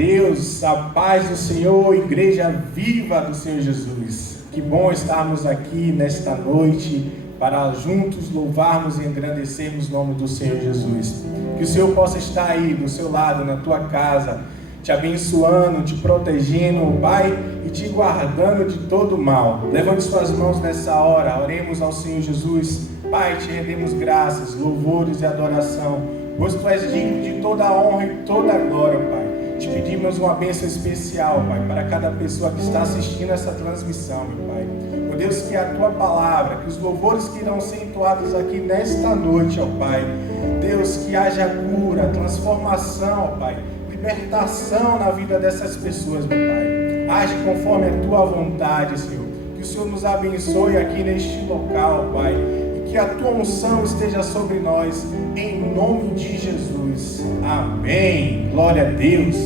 Deus, a paz do Senhor, igreja viva do Senhor Jesus. Que bom estarmos aqui nesta noite para juntos louvarmos e engrandecermos o nome do Senhor Jesus. Que o Senhor possa estar aí do seu lado, na tua casa, te abençoando, te protegendo, Pai, e te guardando de todo mal. Levante suas mãos nessa hora, oremos ao Senhor Jesus. Pai, te rendemos graças, louvores e adoração, pois Tu és digno de toda a honra e toda a glória, Pai. Te pedimos uma bênção especial, Pai, para cada pessoa que está assistindo essa transmissão, meu Pai. Ó Deus, que a Tua palavra, que os louvores que irão ser entoados aqui nesta noite, ó Pai. Deus, que haja cura, transformação, ó Pai, libertação na vida dessas pessoas, meu Pai. Age conforme a Tua vontade, Senhor. Que o Senhor nos abençoe aqui neste local, Pai. E que a Tua unção esteja sobre nós, em nome de Jesus. Amém. Glória a Deus.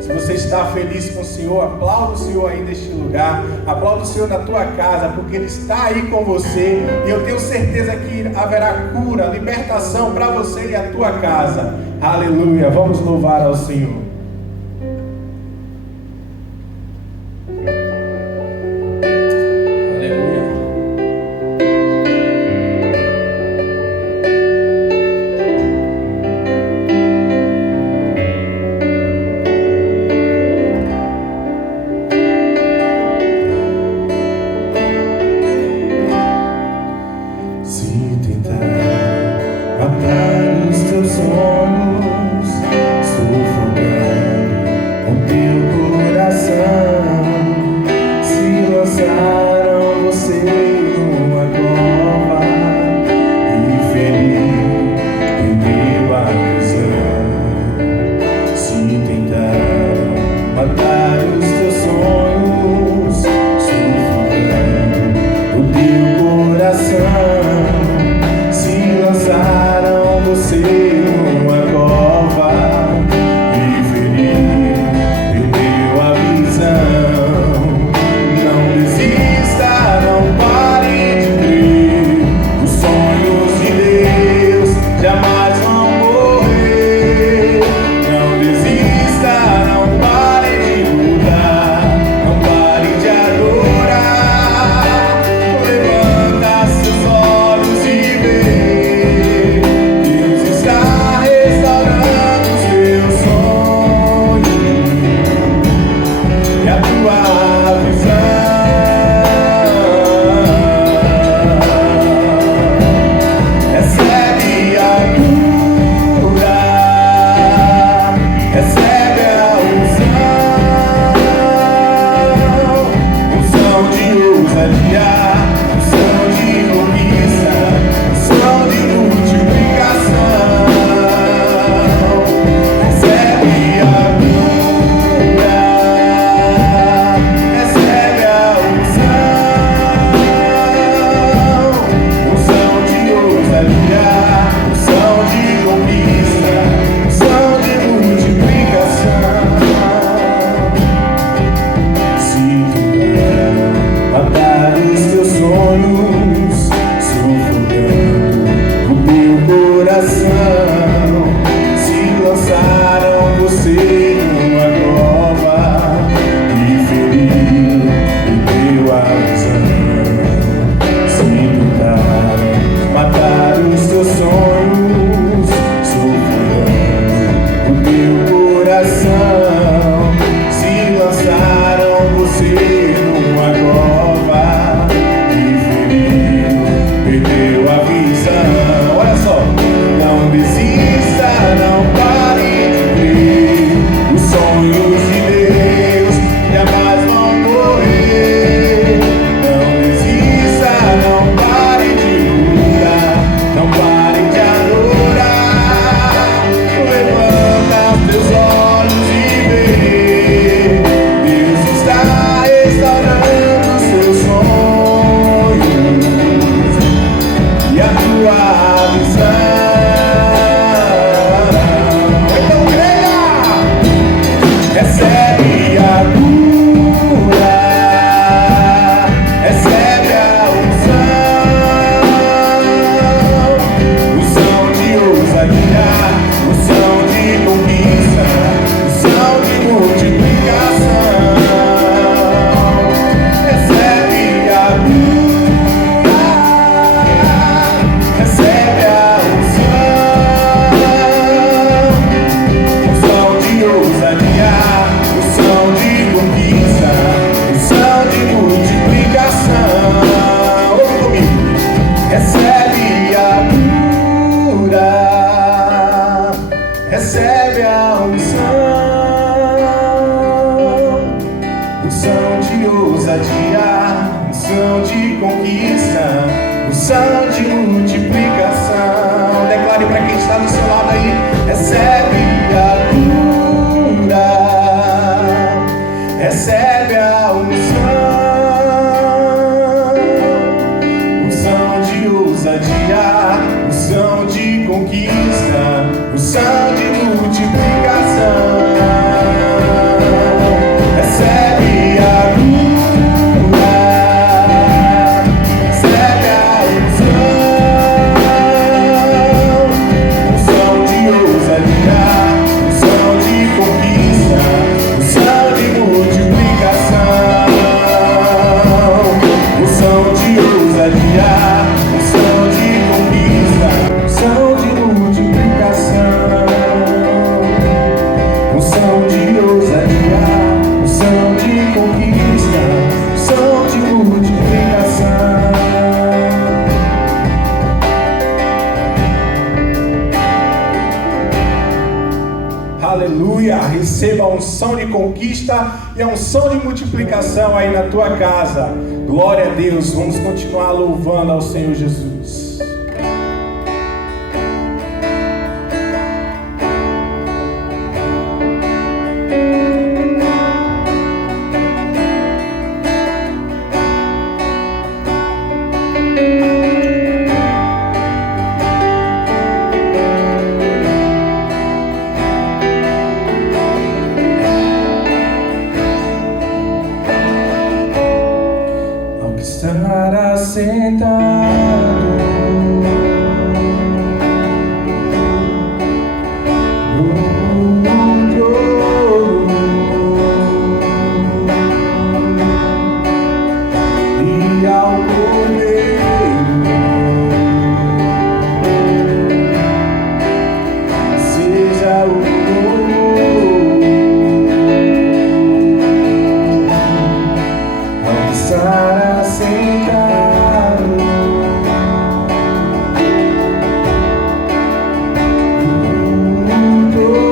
Se você está feliz com o Senhor, aplauda o Senhor aí neste lugar. Aplauda o Senhor na tua casa, porque Ele está aí com você. E eu tenho certeza que haverá cura, libertação para você e a tua casa. Aleluia. Vamos louvar ao Senhor. Apaga os teus olhos, sou recebe a unção de ousadia, unção de conquista, unção de multiplicação. Declare para quem está do seu lado aí: recebe a cura, recebe a unção de ousadia, unção de conquista, unção de multiplicação. Recebe a cura, recebe a unção de ousadia, unção de conquista, unção de multiplicação, unção de ousadia, unção de conquista, unção de multiplicação, unção de ousadia, unção de conquista, unção de multiplicação. Aleluia! Receba a unção de conquista e a unção de multiplicação aí na tua casa. Glória a Deus. Vamos continuar louvando ao Senhor Jesus. Ao que estar assentado no trono e ao Cordeiro seja o louvor. Ao que estar assentado no trono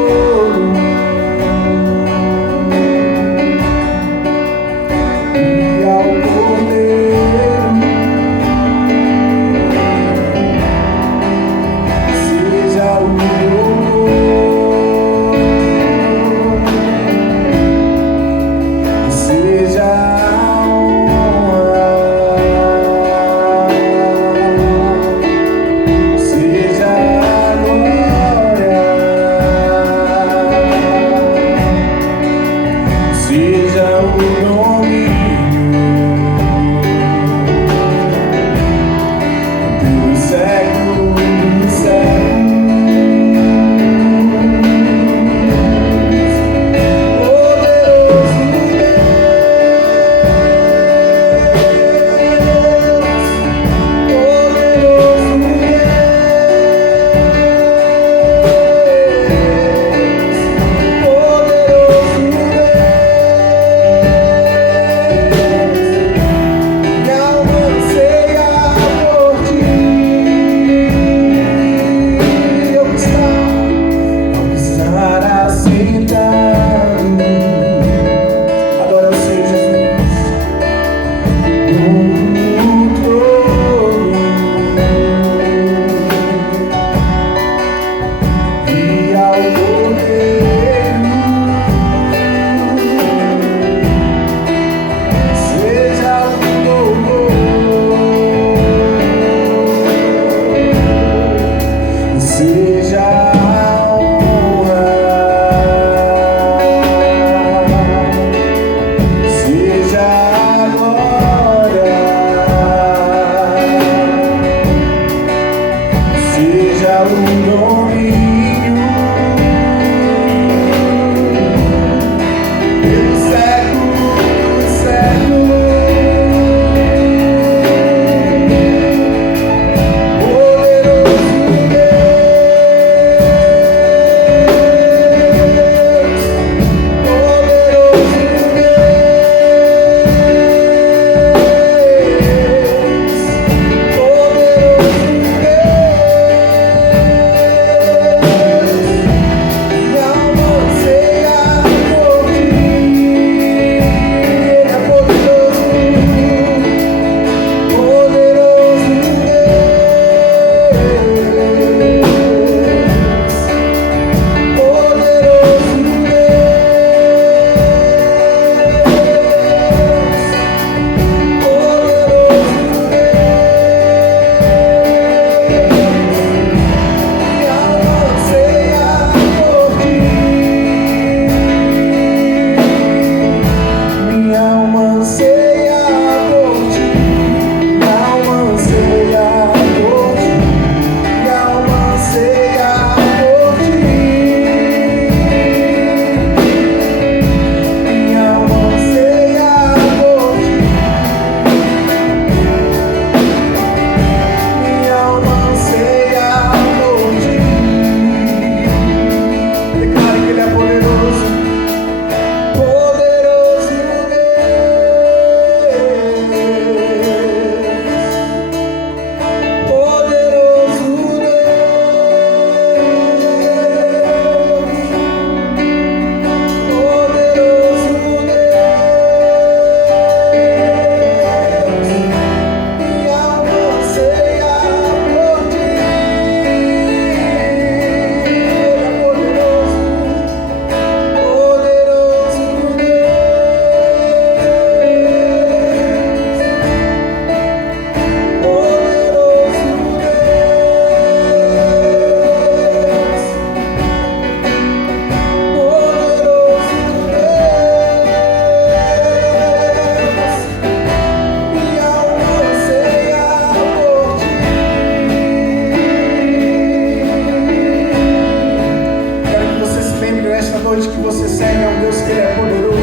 noite que você serve é um Deus que Ele é poderoso.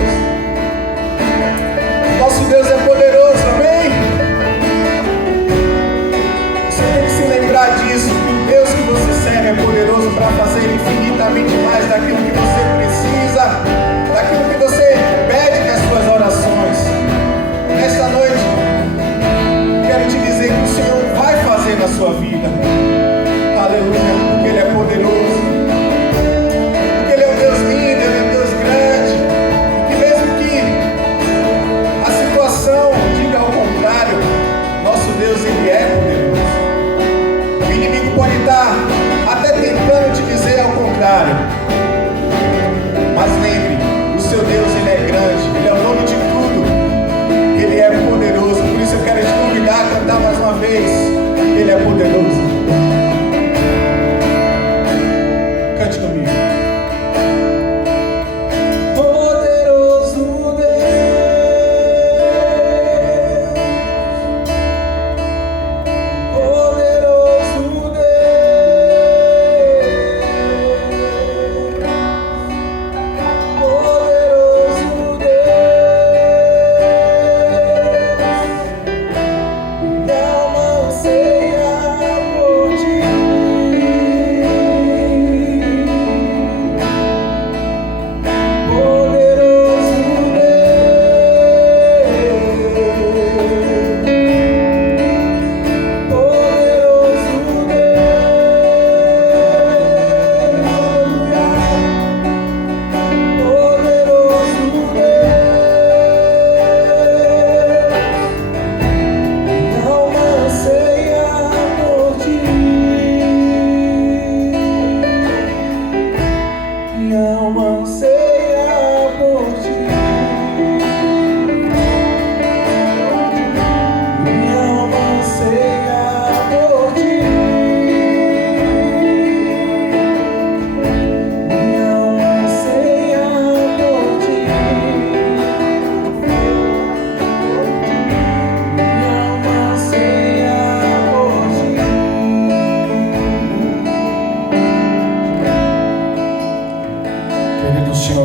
Nosso Deus é poderoso, amém? Você tem que se lembrar disso, que o Deus que você serve é poderoso para fazer infinitamente mais daquilo que você precisa, daquilo que você pede com as suas orações. Nesta noite, quero te dizer que o Senhor vai fazer na sua vida. Aleluia, porque Ele é poderoso, porque Ele é um Deus lindo, Ele é um Deus grande, e que mesmo que a situação diga ao contrário, nosso Deus, Ele é poderoso. O inimigo pode estar até tentando te dizer ao contrário, mas lembre, o seu Deus, Ele é grande, Ele é o dono de tudo, Ele é poderoso. Por isso eu quero te convidar a cantar mais uma vez, Ele é poderoso. Cante comigo. Poderoso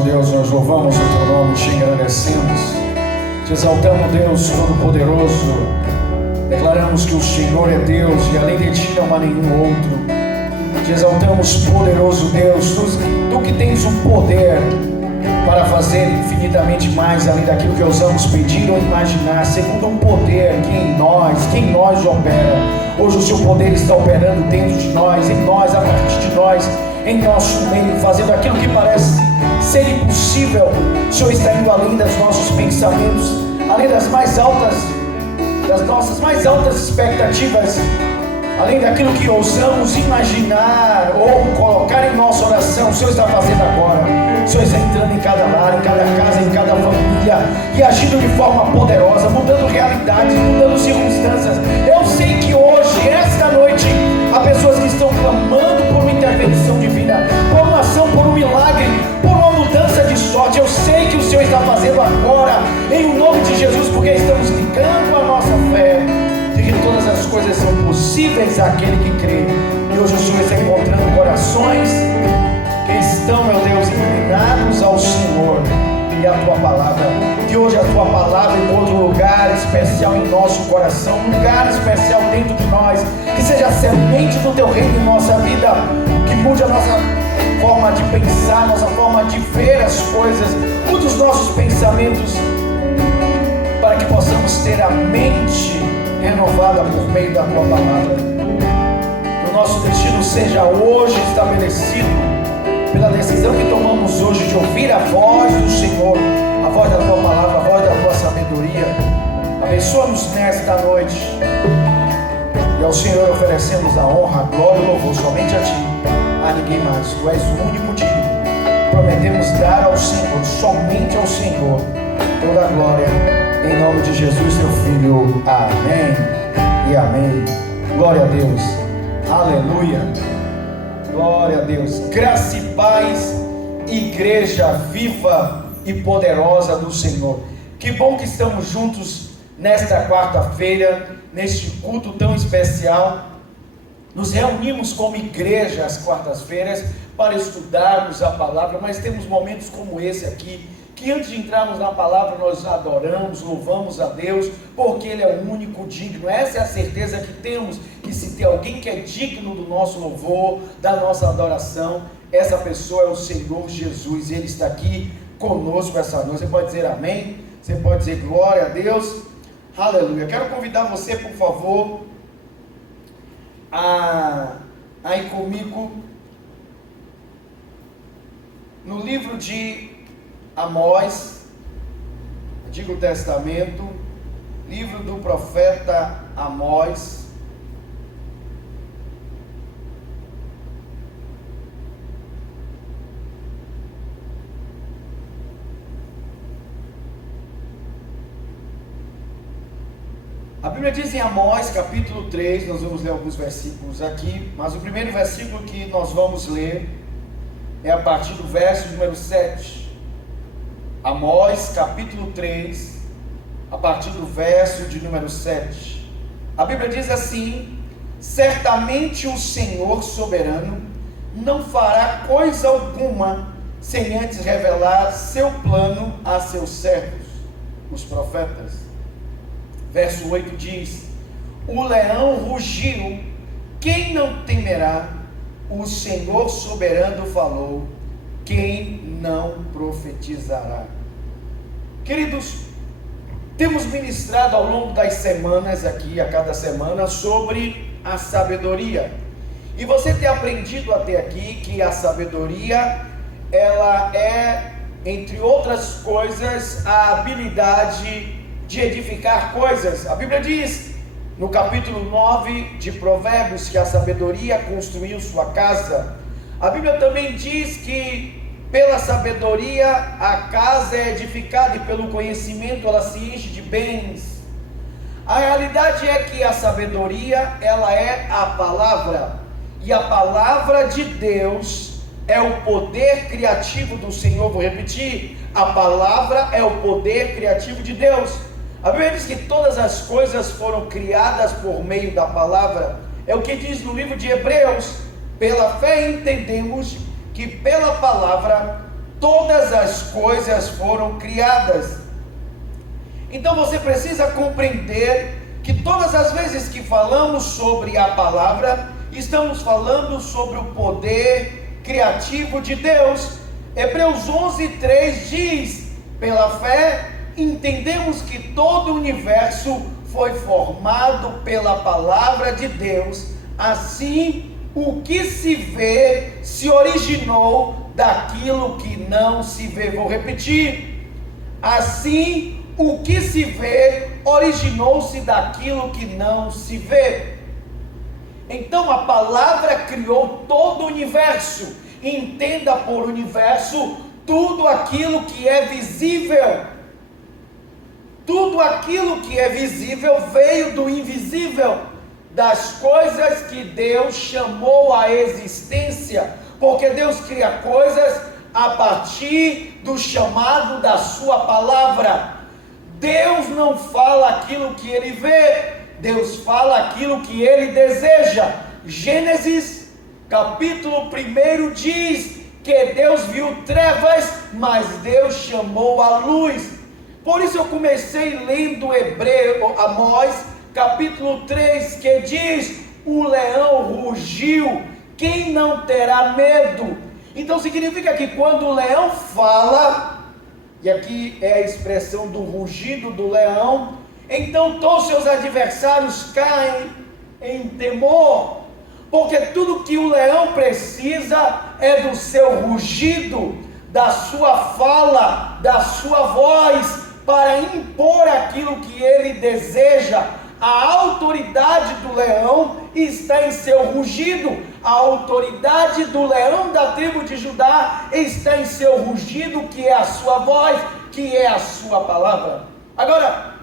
Deus, poderoso louvamos o Teu nome, te agradecemos, te exaltamos, Deus Todo-Poderoso, declaramos que o Senhor é Deus e além de Ti não há nenhum outro. Te exaltamos, poderoso Deus, Tu que tens o poder para fazer infinitamente mais além daquilo que ousamos pedir ou imaginar, segundo um poder que em nós opera. Hoje o Seu poder está operando dentro de nós, em nós, a partir de nós, em nosso meio, fazendo aquilo que parece ser impossível. O Senhor está indo além dos nossos pensamentos, além das nossas mais altas expectativas, além daquilo que ousamos imaginar ou colocar em nossa oração. O Senhor está fazendo agora. O Senhor está entrando em cada lar, em cada casa, em cada família e agindo de forma poderosa, mudando realidades, mudando circunstâncias. Eu sei que hoje, esta noite, há pessoas que estão clamando por uma intervenção divina, por uma ação, por um milagre, por uma mudança de sorte. Eu sei que o Senhor está fazendo agora, em nome de Jesus, porque estamos ligando a nossa fé de que todas as coisas são possíveis àquele que crê. E hoje o Senhor está encontrando corações que estão, meu Deus, inclinados ao Senhor e à Tua palavra. Que hoje a Tua palavra encontre um lugar especial em nosso coração, um lugar especial dentro de nós, que seja a semente do Teu reino em nossa vida, que mude a nossa forma de pensar, nossa forma de ver as coisas, mude os nossos pensamentos, para que possamos ter a mente renovada por meio da Tua palavra. Que o nosso destino seja hoje estabelecido pela decisão que tomamos hoje de ouvir a voz do Senhor, a voz da Tua palavra, a voz da Tua sabedoria. Abençoa-nos nesta noite e ao Senhor oferecemos a honra, a glória e o louvor somente a Ti, a ninguém mais. Tu és o único digno. Prometemos dar ao Senhor, somente ao Senhor, toda a glória, em nome de Jesus, Teu Filho. Amém e amém. Glória a Deus. Aleluia. Glória a Deus. Graça e paz, igreja viva e poderosa do Senhor. Que bom que estamos juntos nesta quarta-feira, neste culto tão especial. Nos reunimos como igreja às quartas-feiras para estudarmos a palavra, mas temos momentos como esse aqui, que antes de entrarmos na palavra nós adoramos, louvamos a Deus, porque Ele é o único digno. Essa é a certeza que temos, que se tem alguém que é digno do nosso louvor, da nossa adoração, essa pessoa é o Senhor Jesus, Ele está aqui conosco essa noite. Você pode dizer amém? Você pode dizer glória a Deus? Aleluia. Quero convidar você, por favor, a ir comigo no livro de Amós, Antigo Testamento, livro do profeta Amós. A Bíblia diz em Amós, capítulo 3, nós vamos ler alguns versículos aqui, mas o primeiro versículo que nós vamos ler é a partir do verso número 7. Amós, capítulo 3, a partir do verso de número 7. A Bíblia diz assim: certamente o Senhor soberano não fará coisa alguma sem antes revelar seu plano a seus servos, os profetas. Verso 8 diz: o leão rugiu, quem não temerá? O Senhor soberano falou, quem não profetizará? Queridos, temos ministrado ao longo das semanas aqui, a cada semana, sobre a sabedoria. E você tem aprendido até aqui que a sabedoria, ela é, entre outras coisas, a habilidade de edificar coisas. A Bíblia diz no capítulo 9 de Provérbios que a sabedoria construiu sua casa. A Bíblia também diz que pela sabedoria a casa é edificada e pelo conhecimento ela se enche de bens. A realidade é que a sabedoria, ela é a palavra, e a palavra de Deus é o poder criativo do Senhor. Vou repetir: a palavra é o poder criativo de Deus. A Bíblia diz que todas as coisas foram criadas por meio da palavra. É o que diz no livro de Hebreus: pela fé entendemos que pela palavra todas as coisas foram criadas. Então você precisa compreender que todas as vezes que falamos sobre a palavra, estamos falando sobre o poder criativo de Deus. Hebreus 11:3 diz: pela fé entendemos que todo o universo foi formado pela palavra de Deus, assim o que se vê se originou daquilo que não se vê. Vou repetir: assim o que se vê originou-se daquilo que não se vê. Então a palavra criou todo o universo. Entenda por universo tudo aquilo que é visível. Tudo aquilo que é visível veio do invisível, das coisas que Deus chamou à existência, porque Deus cria coisas a partir do chamado da sua palavra. Deus não fala aquilo que Ele vê, Deus fala aquilo que Ele deseja. Gênesis capítulo 1 diz que Deus viu trevas, mas Deus chamou a luz. Por isso eu comecei lendo Amós capítulo 3, que diz: o leão rugiu, quem não terá medo? Então significa que quando o leão fala, e aqui é a expressão do rugido do leão, então todos os seus adversários caem em temor, porque tudo que o leão precisa é do seu rugido, da sua fala, da sua voz, para impor aquilo que ele deseja. A autoridade do leão está em seu rugido. A autoridade do leão da tribo de Judá está em seu rugido, que é a sua voz, que é a sua palavra. Agora,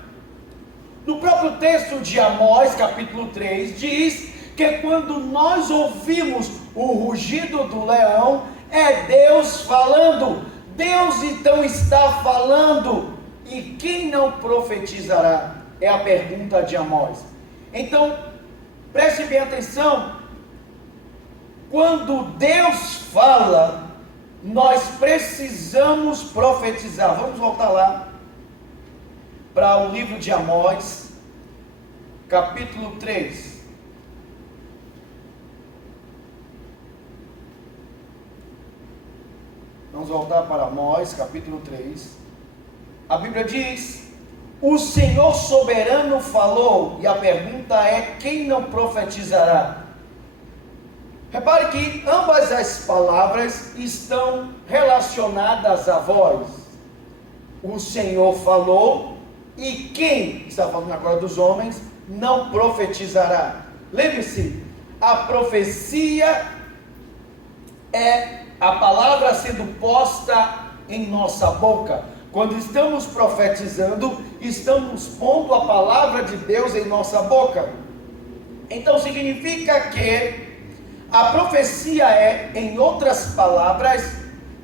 no próprio texto de Amós, capítulo 3, diz que quando nós ouvimos o rugido do leão, é Deus falando. Deus então está falando. E quem não profetizará? É a pergunta de Amós. Então, preste bem atenção. quando Deus fala, nós precisamos profetizar. Vamos voltar lá para o livro de Amós, capítulo 3. Vamos voltar para Amós, capítulo 3. A Bíblia diz: o Senhor soberano falou, e a pergunta é: quem não profetizará? Repare que ambas as palavras estão relacionadas a voz. O Senhor falou, e quem, está falando agora dos homens, não profetizará. Lembre-se, a profecia é a palavra sendo posta em nossa boca. Quando estamos profetizando, estamos pondo a palavra de Deus em nossa boca. Então significa que a profecia é, em outras palavras,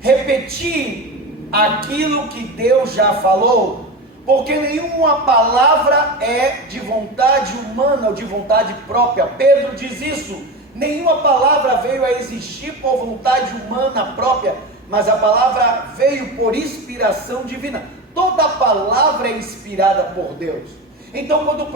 repetir aquilo que Deus já falou, porque nenhuma palavra é de vontade humana ou de vontade própria. Pedro diz isso: nenhuma palavra veio a existir por vontade humana própria, mas a palavra veio por inspiração divina. Toda palavra é inspirada por Deus. Então, quando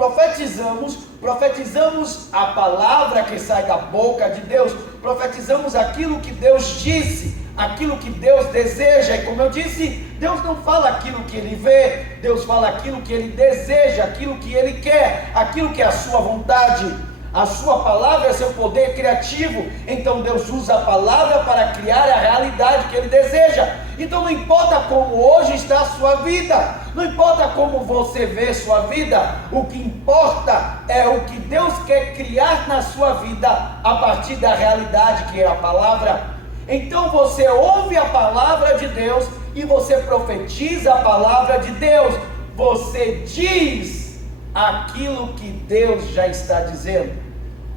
profetizamos a palavra que sai da boca de Deus, profetizamos aquilo que Deus disse, aquilo que Deus deseja. E como eu disse, Deus não fala aquilo que Ele vê, Deus fala aquilo que Ele deseja, aquilo que Ele quer, aquilo que é a sua vontade. A sua palavra é seu poder criativo. Então Deus usa a palavra para criar a realidade que Ele deseja. Então não importa como hoje está a sua vida, não importa como você vê sua vida, o que importa é o que Deus quer criar na sua vida a partir da realidade que é a palavra. Então você ouve a palavra de Deus e você profetiza a palavra de Deus. Você diz aquilo que Deus já está dizendo,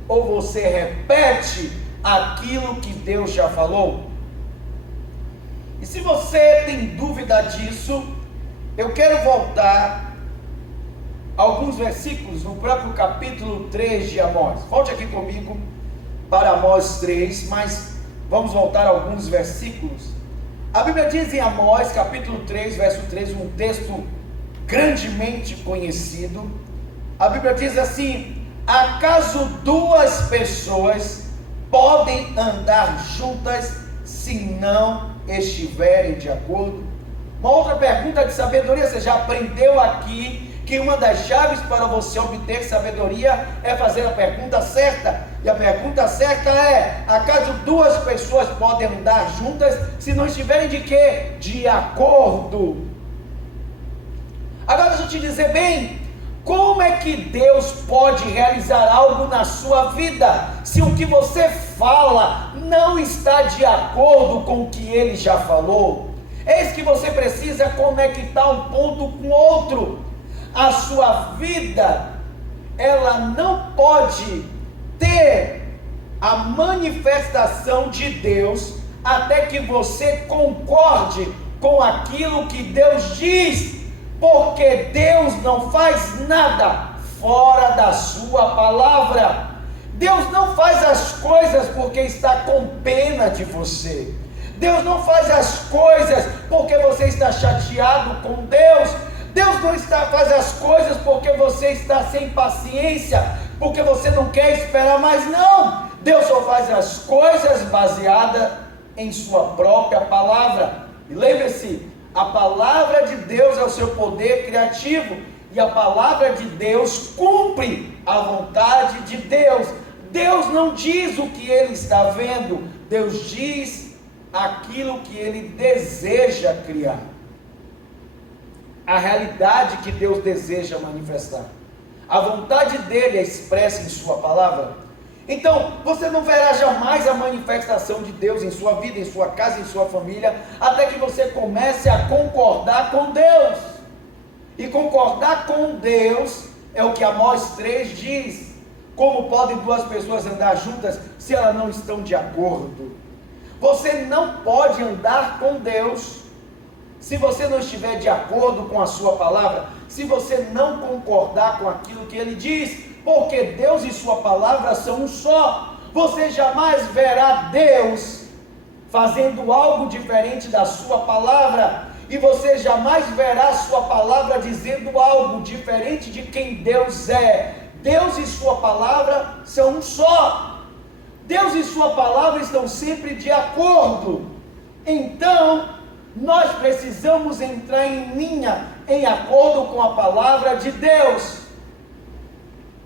ou você repete aquilo que Deus já falou. E se você tem dúvida disso, eu quero voltar a alguns versículos no próprio capítulo 3 de Amós. Volte aqui comigo para Amós 3, mas vamos voltar a alguns versículos. A Bíblia diz em Amós, capítulo 3, verso 3, um texto grandemente conhecido. A Bíblia diz assim: acaso duas pessoas podem andar juntas se não estiverem de acordo? Uma outra pergunta de sabedoria: você já aprendeu aqui que uma das chaves para você obter sabedoria é fazer a pergunta certa? E a pergunta certa é: acaso duas pessoas podem andar juntas se não estiverem de quê? De acordo. Agora deixa eu te dizer bem, como é que Deus pode realizar algo na sua vida se o que você fala não está de acordo com o que Ele já falou? Eis que você precisa conectar um ponto com outro. A sua vida, ela não pode ter a manifestação de Deus até que você concorde com aquilo que Deus diz, porque Deus não faz nada fora da sua palavra. Deus não faz as coisas porque está com pena de você. Deus não faz as coisas porque você está chateado com Deus. Deus não faz as coisas porque você está sem paciência, porque você não quer esperar mais, não. Deus só faz as coisas baseadas em sua própria palavra. E lembre-se, a palavra de Deus é o seu poder criativo, e a palavra de Deus cumpre a vontade de Deus. Deus não diz o que Ele está vendo, Deus diz aquilo que Ele deseja criar, a realidade que Deus deseja manifestar. A vontade dele é expressa em sua palavra. Então, você não verá jamais a manifestação de Deus em sua vida, em sua casa, em sua família, até que você comece a concordar com Deus. E concordar com Deus é o que Amós 3 diz. Como podem duas pessoas andar juntas se elas não estão de acordo? Você não pode andar com Deus se você não estiver de acordo com a sua palavra, se você não concordar com aquilo que Ele diz, porque Deus e sua palavra são um só. você jamais verá Deus fazendo algo diferente da sua palavra, e você jamais verá sua palavra dizendo algo diferente de quem Deus é. Deus e sua palavra são um só. Deus e sua palavra estão sempre de acordo. Então, nós precisamos entrar em linha, em acordo com a palavra de Deus.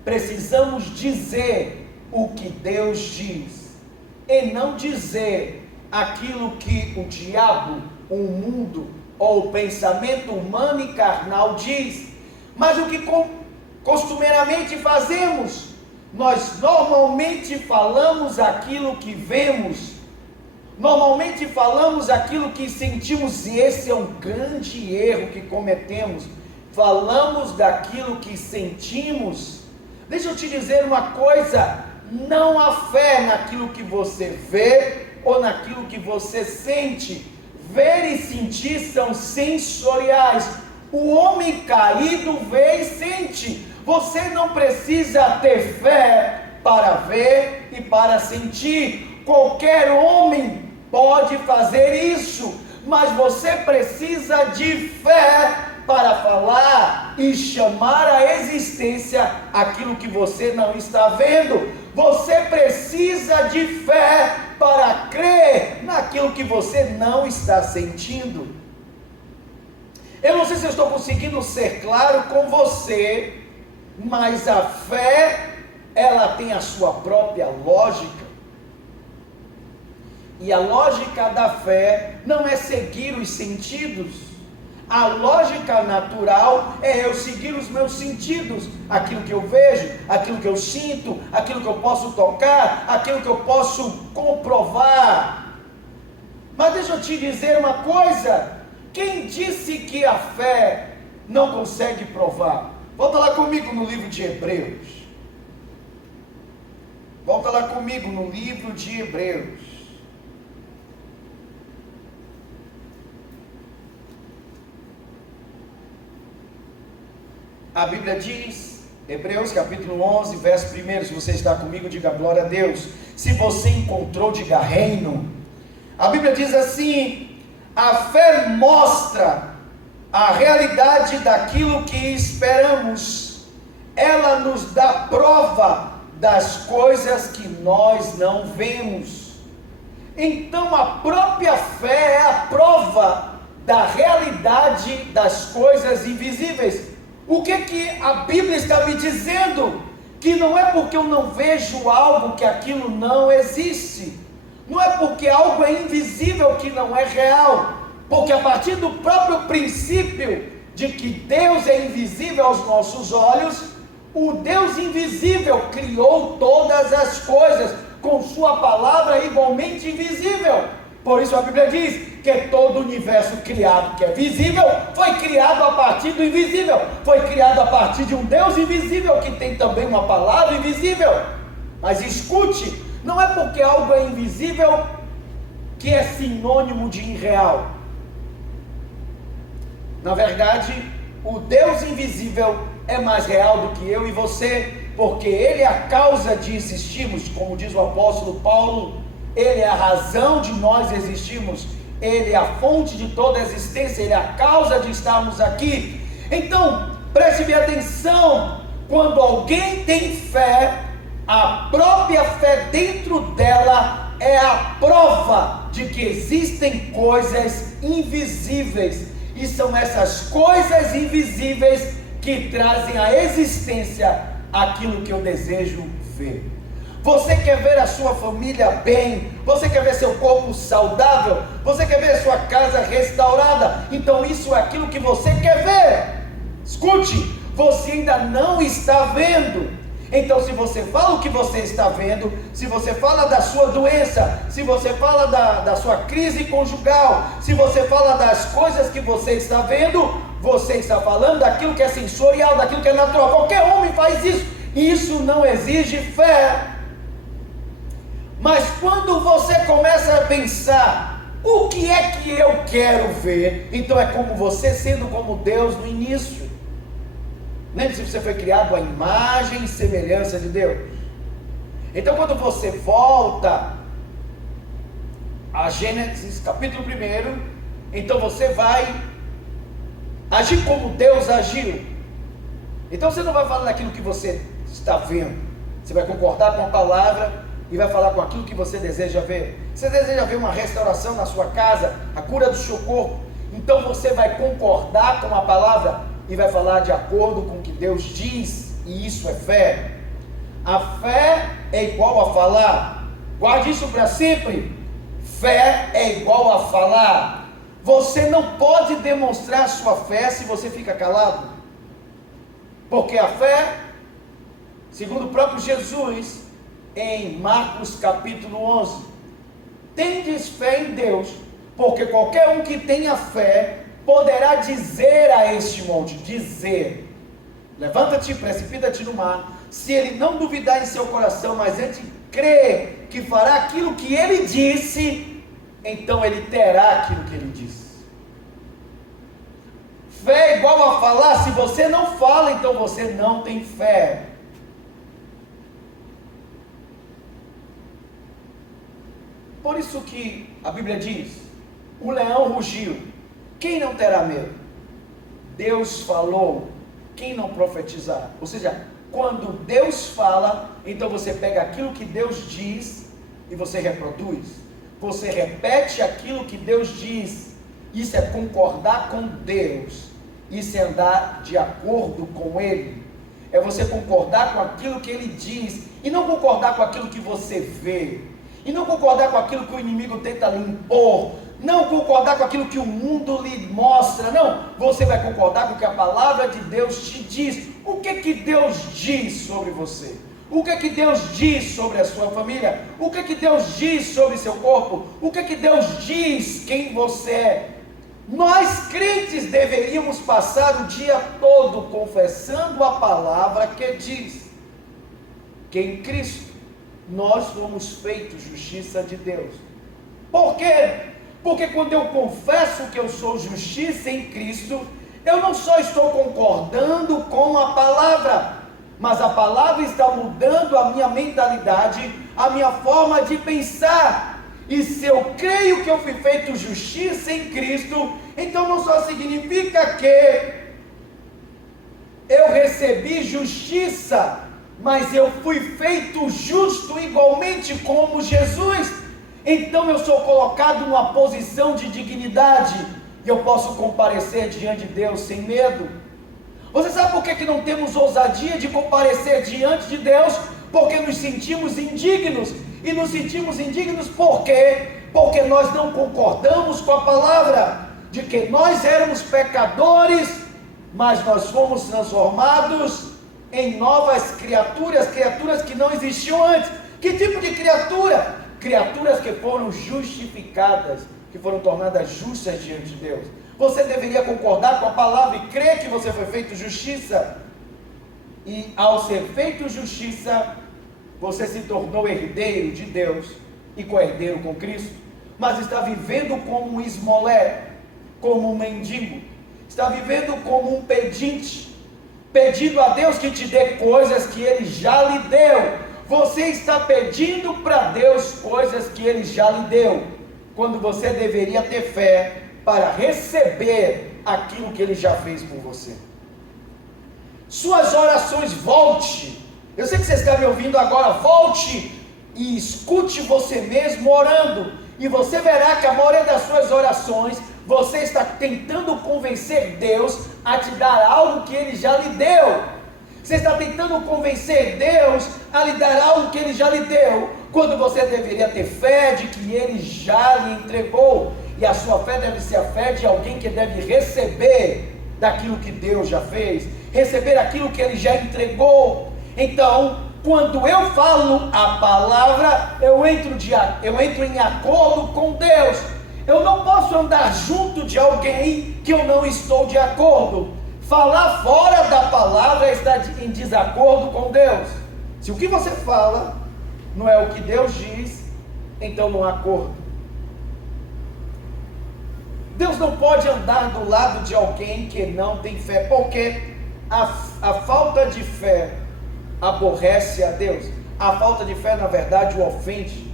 Precisamos dizer o que Deus diz, e não dizer aquilo que o diabo, o mundo ou o pensamento humano e carnal diz. Mas o que costumeiramente fazemos? Nós normalmente falamos aquilo que vemos, normalmente falamos aquilo que sentimos, e esse é um grande erro que cometemos. Falamos daquilo que sentimos. Deixa eu te dizer uma coisa: não há fé naquilo que você vê ou naquilo que você sente. Ver e sentir são sensoriais. O homem caído vê e sente. Você não precisa ter fé para ver e para sentir. Qualquer homem pode fazer isso, mas você precisa de fé para falar e chamar à existência aquilo que você não está vendo. Você precisa de fé para crer naquilo que você não está sentindo. Eu não sei se eu estou conseguindo ser claro com você, mas a fé, ela tem a sua própria lógica. E a lógica da fé não é seguir os sentidos. A lógica natural é eu seguir os meus sentidos, aquilo que eu vejo, aquilo que eu sinto, aquilo que eu posso tocar, aquilo que eu posso comprovar. Mas deixa eu te dizer uma coisa: quem disse que a fé não consegue provar? Volta lá comigo no livro de Hebreus. Volta lá comigo no livro de Hebreus. A Bíblia diz, Hebreus capítulo 11, verso 1, se você está comigo, diga glória a Deus. Se você encontrou, diga reino. A Bíblia diz assim: a fé mostra a realidade daquilo que esperamos, ela nos dá prova das coisas que nós não vemos. Então a própria fé é a prova da realidade das coisas invisíveis. O que a Bíblia está me dizendo? Que não é porque eu não vejo algo que aquilo não existe, não é porque algo é invisível que não é real, porque a partir do próprio princípio de que Deus é invisível aos nossos olhos, o Deus invisível criou todas as coisas com sua palavra igualmente invisível. Por isso a Bíblia diz que todo o universo criado que é visível foi criado a partir do invisível, foi criado a partir de um Deus invisível que tem também uma palavra invisível. Mas escute, não é porque algo é invisível que é sinônimo de irreal. Na verdade, o Deus invisível é mais real do que eu e você, porque Ele é a causa de existirmos, como diz o apóstolo Paulo. Ele é a razão de nós existirmos, Ele é a fonte de toda a existência, Ele é a causa de estarmos aqui. Então, preste bem atenção: quando alguém tem fé, a própria fé dentro dela é a prova de que existem coisas invisíveis, e são essas coisas invisíveis que trazem à existência aquilo que eu desejo ver. Você quer ver a sua família bem? Você quer ver seu corpo saudável? Você quer ver sua casa restaurada? Então isso é aquilo que você quer ver. Escute, você ainda não está vendo. Então se você fala o que você está vendo, se você fala da sua doença, se você fala da sua crise conjugal, se você fala das coisas que você está vendo, você está falando daquilo que é sensorial, daquilo que é natural. Qualquer homem faz isso. Isso não exige fé. Mas quando você começa a pensar, o que é que eu quero ver? Então é como você sendo como Deus no início. Lembre-se que você foi criado à imagem e semelhança de Deus. Então, quando você volta a Gênesis capítulo 1, então você vai agir como Deus agiu. Então você não vai falar daquilo que você está vendo, você vai concordar com a palavra e vai falar com aquilo que você deseja ver. Você deseja ver uma restauração na sua casa, a cura do seu corpo, então você vai concordar com a palavra e vai falar de acordo com o que Deus diz, e isso é fé. A fé é igual a falar, guarde isso para sempre. Fé é igual a falar. Você não pode demonstrar sua fé se você fica calado, porque a fé, segundo o próprio Jesus, em Marcos capítulo 11, tendes fé em Deus, porque qualquer um que tenha fé poderá dizer a este monte, dizer, levanta-te, precipita-te no mar, se ele não duvidar em seu coração, mas antes crer que fará aquilo que ele disse, então ele terá aquilo que ele disse. Fé é igual a falar. Se você não fala, então você não tem fé. Por isso que a Bíblia diz, o leão rugiu, quem não terá medo? Deus falou, quem não profetizará? Ou seja, quando Deus fala, então você pega aquilo que Deus diz e você reproduz. Você repete aquilo que Deus diz. Isso é concordar com Deus. Isso é andar de acordo com Ele. É você concordar com aquilo que Ele diz e não concordar com aquilo que você vê. E não concordar com aquilo que o inimigo tenta lhe impor. Não concordar com aquilo que o mundo lhe mostra. Não, você vai concordar com o que a palavra de Deus te diz. O que Deus diz sobre você? O que Deus diz sobre a sua família? O que Deus diz sobre seu corpo? O que Deus diz quem você é? Nós crentes deveríamos passar o dia todo confessando a palavra que diz que em Cristo nós fomos feitos justiça de Deus. Por quê? Porque quando eu confesso que eu sou justiça em Cristo, eu não só estou concordando com a palavra, mas a palavra está mudando a minha mentalidade, a minha forma de pensar. E se eu creio que eu fui feito justiça em Cristo, então não só significa que eu recebi justiça, mas eu fui feito justo igualmente como Jesus. Então eu sou colocado numa posição de dignidade, e eu posso comparecer diante de Deus sem medo. Você sabe por que não temos ousadia de comparecer diante de Deus? Porque nos sentimos indignos. E nos sentimos indignos por quê? Porque nós não concordamos com a palavra, de que nós éramos pecadores, mas nós fomos transformados em novas criaturas, criaturas que não existiam antes. Que tipo de criatura? Criaturas que foram justificadas, que foram tornadas justas diante de Deus. Você deveria concordar com a palavra e crer que você foi feito justiça. E ao ser feito justiça, você se tornou herdeiro de Deus e co-herdeiro com Cristo. Mas está vivendo como um esmolé, como um mendigo. Está vivendo como um pedinte, pedindo a Deus que te dê coisas que Ele já lhe deu. Você está pedindo para Deus coisas que Ele já lhe deu, quando você deveria ter fé para receber aquilo que Ele já fez por você. Suas orações, volte. Eu sei que você está me ouvindo agora. Volte e escute você mesmo orando, e você verá que a maioria das suas orações, você está tentando convencer Deus a te dar algo que Ele já lhe deu. Você está tentando convencer Deus a lhe dar algo que Ele já lhe deu, quando você deveria ter fé de que Ele já lhe entregou. E a sua fé deve ser a fé de alguém que deve receber daquilo que Deus já fez, receber aquilo que Ele já entregou. Então, quando eu falo a palavra, eu entro em acordo com Deus. Eu não posso andar junto de alguém que eu não estou de acordo. Falar fora da palavra é estar em desacordo com Deus. Se o que você fala não é o que Deus diz, então não há acordo. Deus não pode andar do lado de alguém que não tem fé, porque a falta de fé aborrece a Deus. a falta de fé, na verdade, o ofende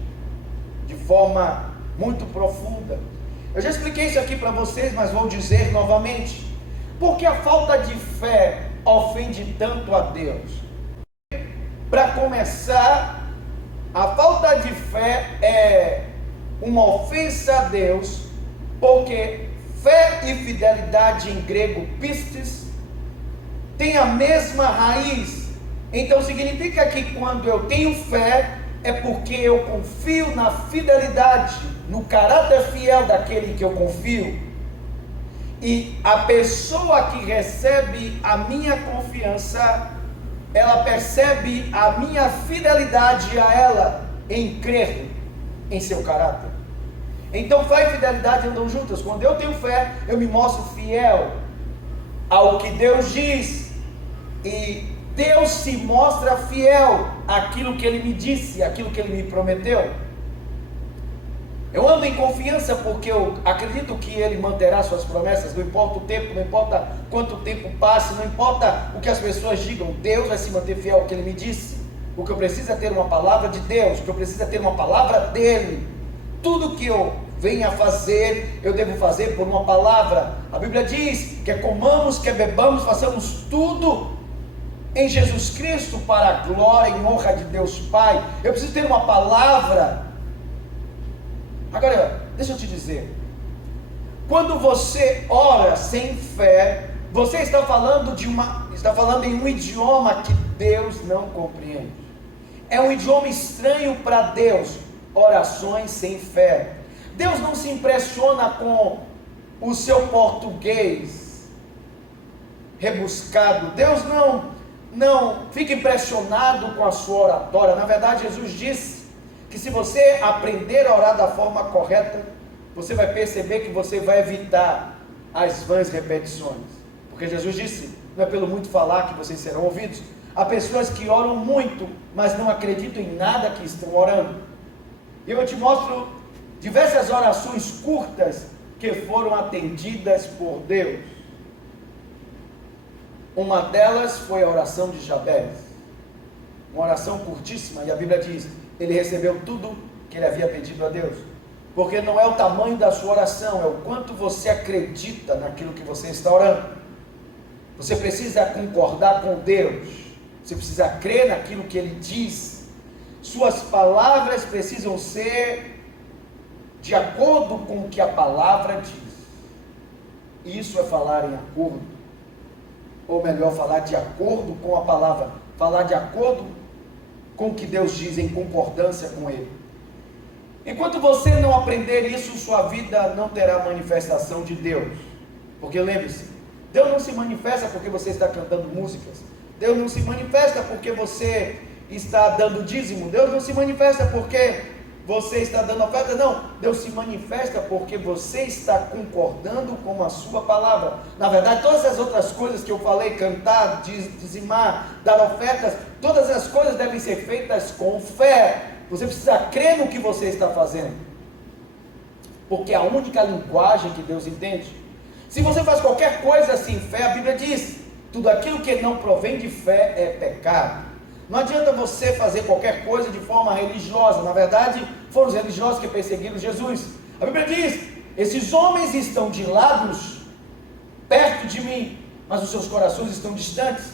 de forma muito profunda. Eu já expliquei isso aqui para vocês, mas vou dizer novamente. Por que a falta de fé ofende tanto a Deus? Para começar, a falta de fé é uma ofensa a Deus, porque fé e fidelidade em grego, pistes, tem a mesma raiz. Então significa que quando eu tenho fé, é porque eu confio na fidelidade, no caráter fiel daquele que eu confio. E a pessoa que recebe a minha confiança, ela percebe a minha fidelidade a ela em crer em seu caráter. Então fé e fidelidade andam juntas. Quando eu tenho fé, eu me mostro fiel ao que Deus diz, e Deus se mostra fiel àquilo que Ele me disse, àquilo que Ele me prometeu. Eu ando em confiança porque eu acredito que Ele manterá suas promessas. Não importa o tempo, não importa quanto tempo passe, não importa o que as pessoas digam, Deus vai se manter fiel ao que Ele me disse. O que eu preciso é ter uma palavra de Deus, o que eu preciso é ter uma palavra dEle. Tudo que eu venha a fazer, eu devo fazer por uma palavra. A Bíblia diz que comamos, que bebamos, façamos tudo em Jesus Cristo para a glória e honra de Deus Pai. Eu preciso ter uma palavra. Agora, deixa eu te dizer, quando você ora sem fé, você está falando em um idioma que Deus não compreende. É um idioma estranho para Deus. Orações sem fé. Deus não se impressiona com o seu português rebuscado. Deus não fica impressionado com a sua oratória. Na verdade, Jesus disse que se você aprender a orar da forma correta, você vai perceber que você vai evitar as vãs repetições. Porque Jesus disse, não é pelo muito falar que vocês serão ouvidos. Há pessoas que oram muito, mas não acreditam em nada que estão orando. E eu te mostro diversas orações curtas que foram atendidas por Deus. Uma delas foi a oração de Jabez, uma oração curtíssima, e a Bíblia diz, ele recebeu tudo que ele havia pedido a Deus, porque não é o tamanho da sua oração, é o quanto você acredita naquilo que você está orando. Você precisa concordar com Deus, você precisa crer naquilo que Ele diz. Suas palavras precisam ser de acordo com o que a palavra diz. Isso é falar em acordo, ou melhor, falar de acordo com a palavra, falar de acordo com o que Deus diz, em concordância com Ele. Enquanto você não aprender isso, sua vida não terá manifestação de Deus. Porque lembre-se, Deus não se manifesta porque você está cantando músicas, Deus não se manifesta porque você está dando dízimo, Deus não se manifesta porque você está dando oferta, não, Deus se manifesta porque você está concordando com a sua palavra. Na verdade, todas as outras coisas que eu falei, cantar, dizimar, dar ofertas, todas as coisas devem ser feitas com fé. Você precisa crer no que você está fazendo, porque é a única linguagem que Deus entende. Se você faz qualquer coisa sem fé, a Bíblia diz, tudo aquilo que não provém de fé é pecado. Não adianta você fazer qualquer coisa de forma religiosa. Na verdade, foram os religiosos que perseguiram Jesus. A Bíblia diz, esses homens estão de lados perto de mim, mas os seus corações estão distantes,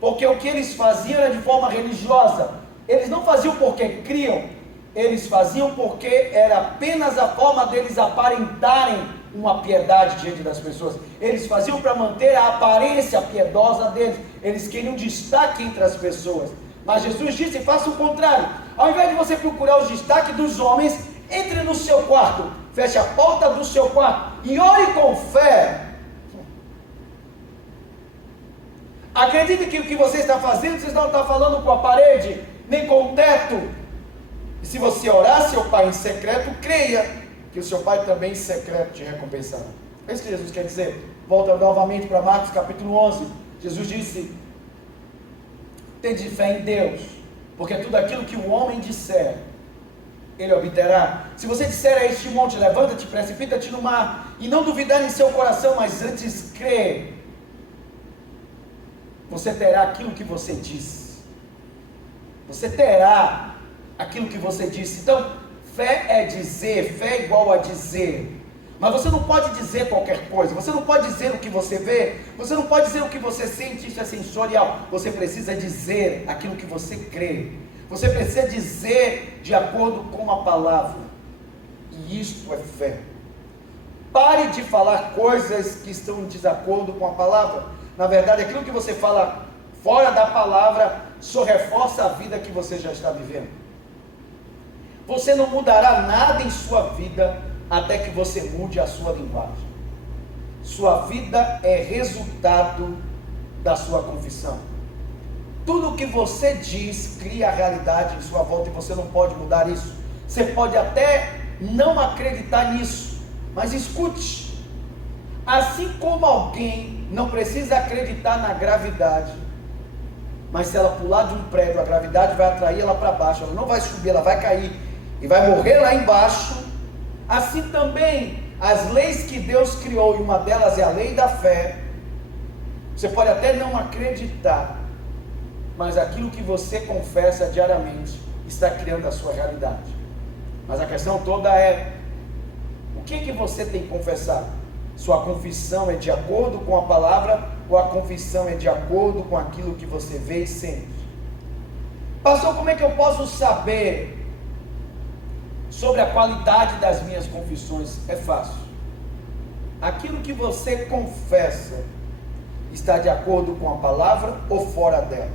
porque o que eles faziam era de forma religiosa. Eles não faziam porque criam, eles faziam porque era apenas a forma deles aparentarem uma piedade diante das pessoas. Eles faziam para manter a aparência piedosa deles, eles queriam destaque entre as pessoas. Mas Jesus disse, faça o contrário. Ao invés de você procurar os destaques dos homens, entre no seu quarto, feche a porta do seu quarto e ore com fé. Acredite que o que você está fazendo, você não está falando com a parede, nem com o teto. E se você orar seu Pai em secreto, creia que o seu Pai também em secreto te recompensará. É isso que Jesus quer dizer. Volta novamente para Marcos capítulo 11. Jesus disse, tende fé em Deus, porque tudo aquilo que o homem disser, ele obterá. Se você disser a este monte, levanta-te, precipita-te no mar, e não duvidar em seu coração, mas antes crer, você terá aquilo que você diz. Você terá aquilo que você disse. Então, fé é dizer, fé é igual a dizer. Mas você não pode dizer qualquer coisa, você não pode dizer o que você vê, você não pode dizer o que você sente, isso é sensorial. Você precisa dizer aquilo que você crê. Você precisa dizer de acordo com a palavra. E isto é fé. Pare de falar coisas que estão em desacordo com a palavra. Na verdade, aquilo que você fala fora da palavra só reforça a vida que você já está vivendo. Você não mudará nada em sua vida até que você mude a sua linguagem. Sua vida é resultado da sua confissão. Tudo o que você diz cria a realidade em sua volta e você não pode mudar isso. Você pode até não acreditar nisso, mas escute. Assim como alguém não precisa acreditar na gravidade, mas se ela pular de um prédio, a gravidade vai atrair ela para baixo, ela não vai subir, ela vai cair e vai morrer lá embaixo. Assim também, as leis que Deus criou, e uma delas é a lei da fé, você pode até não acreditar, mas aquilo que você confessa diariamente está criando a sua realidade. Mas a questão toda é, o que você tem que confessar? Sua confissão é de acordo com a palavra, ou a confissão é de acordo com aquilo que você vê e sente? Pastor, como é que eu posso saber sobre a qualidade das minhas confissões? É fácil. Aquilo que você confessa está de acordo com a palavra ou fora dela?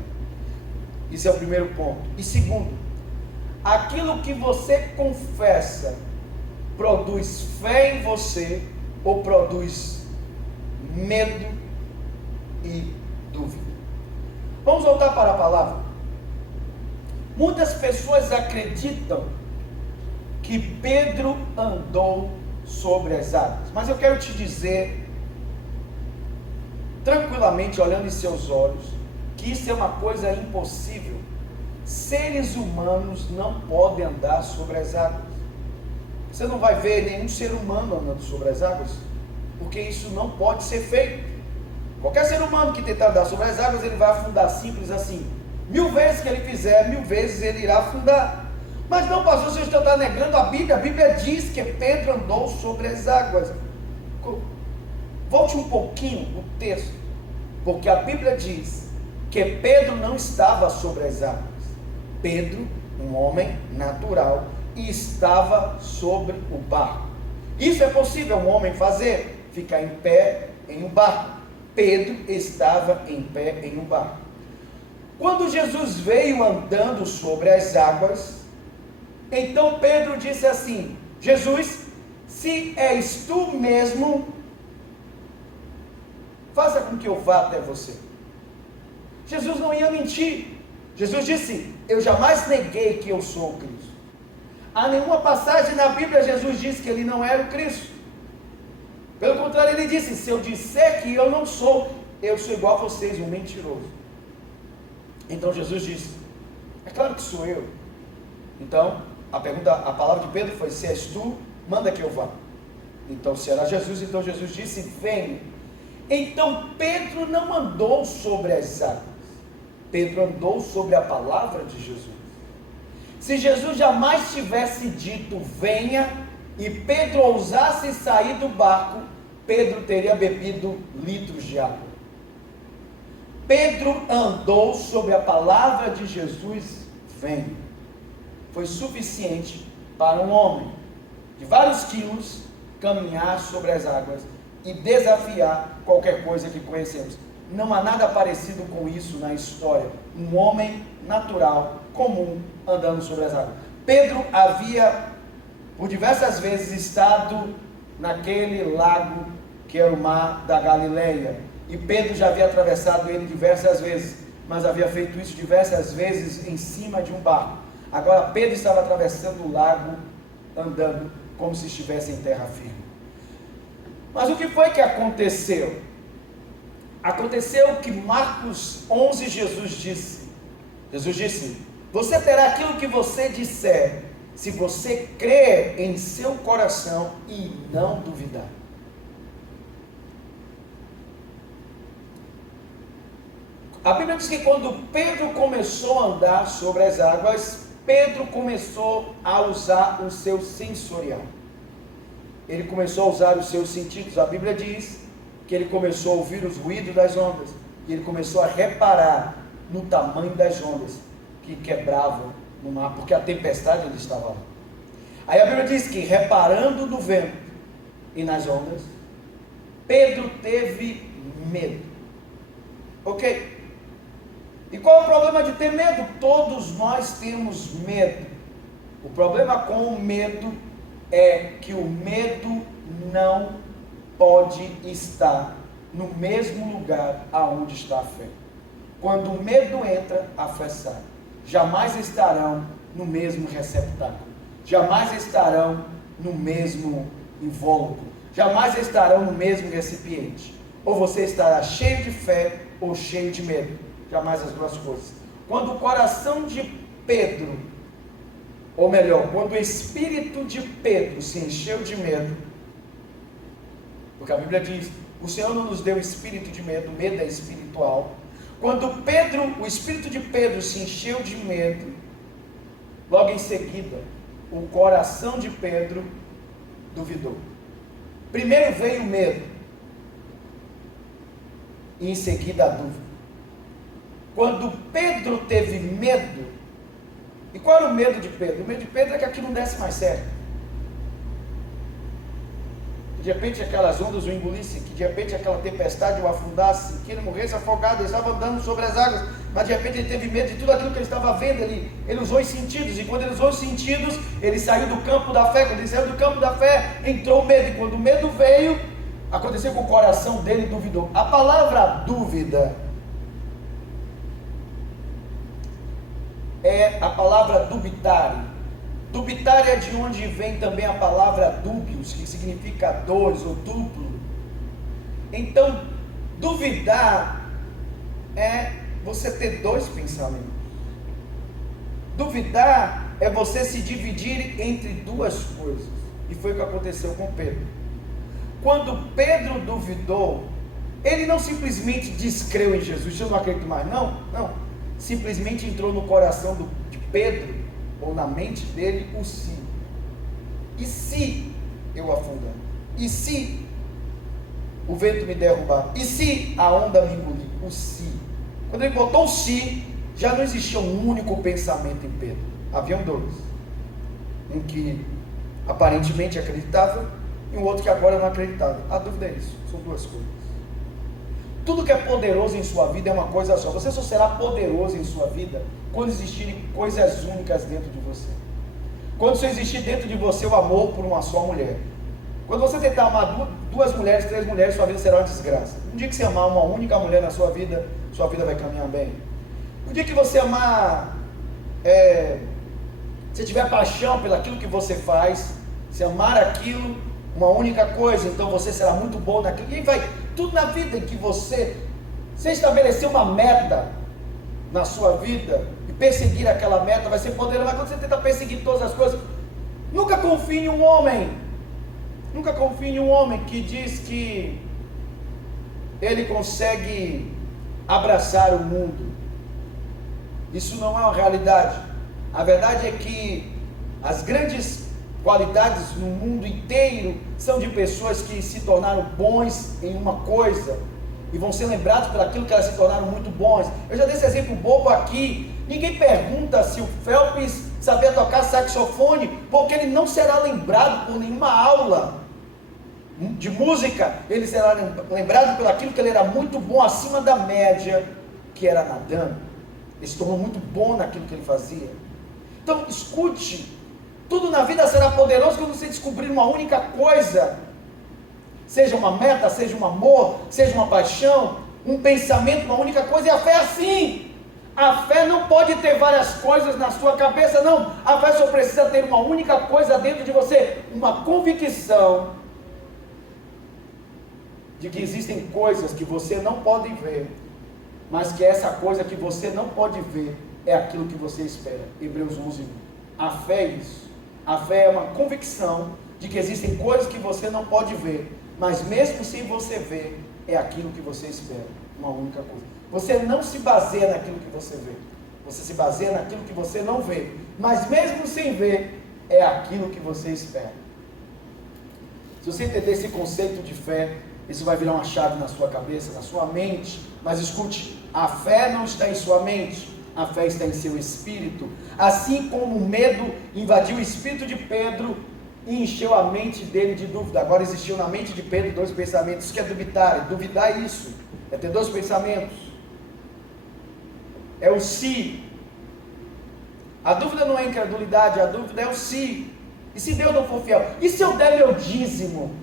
Isso é o primeiro ponto. E segundo, aquilo que você confessa produz fé em você ou produz medo e dúvida? Vamos voltar para a palavra. Muitas pessoas acreditam que Pedro andou sobre as águas, mas eu quero te dizer, tranquilamente, olhando em seus olhos, que isso é uma coisa impossível. Seres humanos não podem andar sobre as águas. Você não vai ver nenhum ser humano andando sobre as águas, porque isso não pode ser feito. Qualquer ser humano que tentar andar sobre as águas, ele vai afundar, simples assim. 1000 vezes que ele fizer, 1000 vezes ele irá afundar. Mas não, pastor, você está negando a Bíblia diz que Pedro andou sobre as águas. Volte um pouquinho o texto, porque a Bíblia diz que Pedro não estava sobre as águas. Pedro, um homem natural, estava sobre o barco. Isso é possível um homem fazer, ficar em pé em um barco. Pedro estava em pé em um barco. Quando Jesus veio andando sobre as águas, então Pedro disse assim: Jesus, se és tu mesmo, faça com que eu vá até você. Jesus não ia mentir. Jesus disse: eu jamais neguei que eu sou o Cristo. Há nenhuma passagem na Bíblia Jesus disse que ele não era o Cristo. Pelo contrário, ele disse: se eu disser que eu não sou, eu sou igual a vocês, um mentiroso. Então Jesus disse: é claro que sou eu. Então a palavra de Pedro foi: se és tu, manda que eu vá. Então se era Jesus, então Jesus disse: venha. Então Pedro não andou sobre as águas, Pedro andou sobre a palavra de Jesus. Se Jesus jamais tivesse dito venha, e Pedro ousasse sair do barco, Pedro teria bebido litros de água. Pedro andou sobre a palavra de Jesus, venha. Foi suficiente para um homem de vários quilos caminhar sobre as águas e desafiar qualquer coisa que conhecemos. Não há nada parecido com isso na história. Um homem natural, comum, andando sobre as águas. Pedro havia, por diversas vezes, estado naquele lago que era o mar da Galileia. E Pedro já havia atravessado ele diversas vezes, mas havia feito isso diversas vezes em cima de um barco. Agora Pedro estava atravessando o lago, andando como se estivesse em terra firme. Mas o que foi que aconteceu? Aconteceu que Marcos 11, Jesus disse: você terá aquilo que você disser, se você crer em seu coração e não duvidar. A Bíblia diz que quando Pedro começou a andar sobre as águas, Pedro começou a usar o seu sensorial. Ele começou a usar os seus sentidos. A Bíblia diz que ele começou a ouvir os ruídos das ondas, e ele começou a reparar no tamanho das ondas que quebravam no mar, porque a tempestade ele estava lá. Aí a Bíblia diz que, reparando no vento e nas ondas, Pedro teve medo. Ok? E qual é o problema de ter medo? Todos nós temos medo. O problema com o medo é que o medo não pode estar no mesmo lugar aonde está a fé. Quando o medo entra, a fé sai. Jamais estarão no mesmo receptáculo. Jamais estarão no mesmo invólucro. Jamais estarão no mesmo recipiente. Ou você estará cheio de fé ou cheio de medo. Jamais as duas coisas. Quando o coração de Pedro, ou melhor, quando o espírito de Pedro se encheu de medo, porque a Bíblia diz, o Senhor não nos deu espírito de medo, medo é espiritual. Quando Pedro, o espírito de Pedro se encheu de medo, logo em seguida, o coração de Pedro duvidou. Primeiro veio o medo, e em seguida a dúvida. Quando Pedro teve medo, e qual era o medo de Pedro? O medo de Pedro é que aquilo não desse mais certo. De repente aquelas ondas o engolissem, que de repente aquela tempestade o afundasse, que ele morresse afogado. Ele estava andando sobre as águas, mas de repente ele teve medo de tudo aquilo que ele estava vendo ali. Ele usou os sentidos, e quando ele usou os sentidos, ele saiu do campo da fé. Quando ele saiu do campo da fé, entrou o medo, e quando o medo veio, aconteceu com o coração dele, duvidou. A palavra dúvida é a palavra dubitare. Dubitare é de onde vem também a palavra dúbios, que significa dois ou duplo. Então, duvidar é você ter dois pensamentos. Duvidar é você se dividir entre duas coisas. E foi o que aconteceu com Pedro. Quando Pedro duvidou, ele não simplesmente descreu em Jesus. Eu não acredito mais. Não. Simplesmente entrou no coração de Pedro, ou na mente dele, o se. E se eu afundar? E se o vento me derrubar? E se a onda me engolir? O se. Quando ele botou o se, já não existia um único pensamento em Pedro. Haviam dois. Um que aparentemente acreditava, e um outro que agora não acreditava. A dúvida é isso. São duas coisas. Tudo que é poderoso em sua vida é uma coisa só. Você só será poderoso em sua vida quando existirem coisas únicas dentro de você. Quando só existir dentro de você o amor por uma só mulher. Quando você tentar amar duas mulheres, três mulheres, sua vida será uma desgraça. Um dia que você amar uma única mulher na sua vida vai caminhar bem. Um dia que você amar, se tiver paixão pelo aquilo que você faz, se amar aquilo, uma única coisa, então você será muito bom naquilo. E vai tudo na vida em que você estabelecer uma meta na sua vida e perseguir aquela meta, vai ser poderoso. Mas quando você tenta perseguir todas as coisas, nunca confie em um homem. Nunca confie em um homem que diz que ele consegue abraçar o mundo. Isso não é uma realidade. A verdade é que as grandes qualidades no mundo inteiro são de pessoas que se tornaram bons em uma coisa e vão ser lembrados por aquilo que elas se tornaram muito bons. Eu já dei esse exemplo bobo aqui. Ninguém pergunta se o Phelps sabia tocar saxofone, porque ele não será lembrado por nenhuma aula de música. Ele será lembrado por aquilo que ele era muito bom, acima da média, que era nadando. Ele se tornou muito bom naquilo que ele fazia. Então escute, tudo na vida será poderoso quando você descobrir uma única coisa, seja uma meta, seja um amor, seja uma paixão, um pensamento, uma única coisa. E a fé é assim. A fé não pode ter várias coisas na sua cabeça, não. A fé só precisa ter uma única coisa dentro de você, uma convicção de que existem coisas que você não pode ver, mas que essa coisa que você não pode ver é aquilo que você espera. Hebreus 11. A fé é isso. A fé é uma convicção de que existem coisas que você não pode ver, mas mesmo sem você ver, é aquilo que você espera. Uma única coisa. Você não se baseia naquilo que você vê. Você se baseia naquilo que você não vê. Mas mesmo sem ver, é aquilo que você espera. Se você entender esse conceito de fé, isso vai virar uma chave na sua cabeça, na sua mente. Mas escute, a fé não está em sua mente, a fé está em seu espírito. Assim como o medo invadiu o espírito de Pedro e encheu a mente dele de dúvida. Agora existiu na mente de Pedro dois pensamentos. Isso que é duvidar. Duvidar é isso, é ter dois pensamentos. É o se. A dúvida não é incredulidade, a dúvida é o se. E se Deus não for fiel? E se eu der meu dízimo?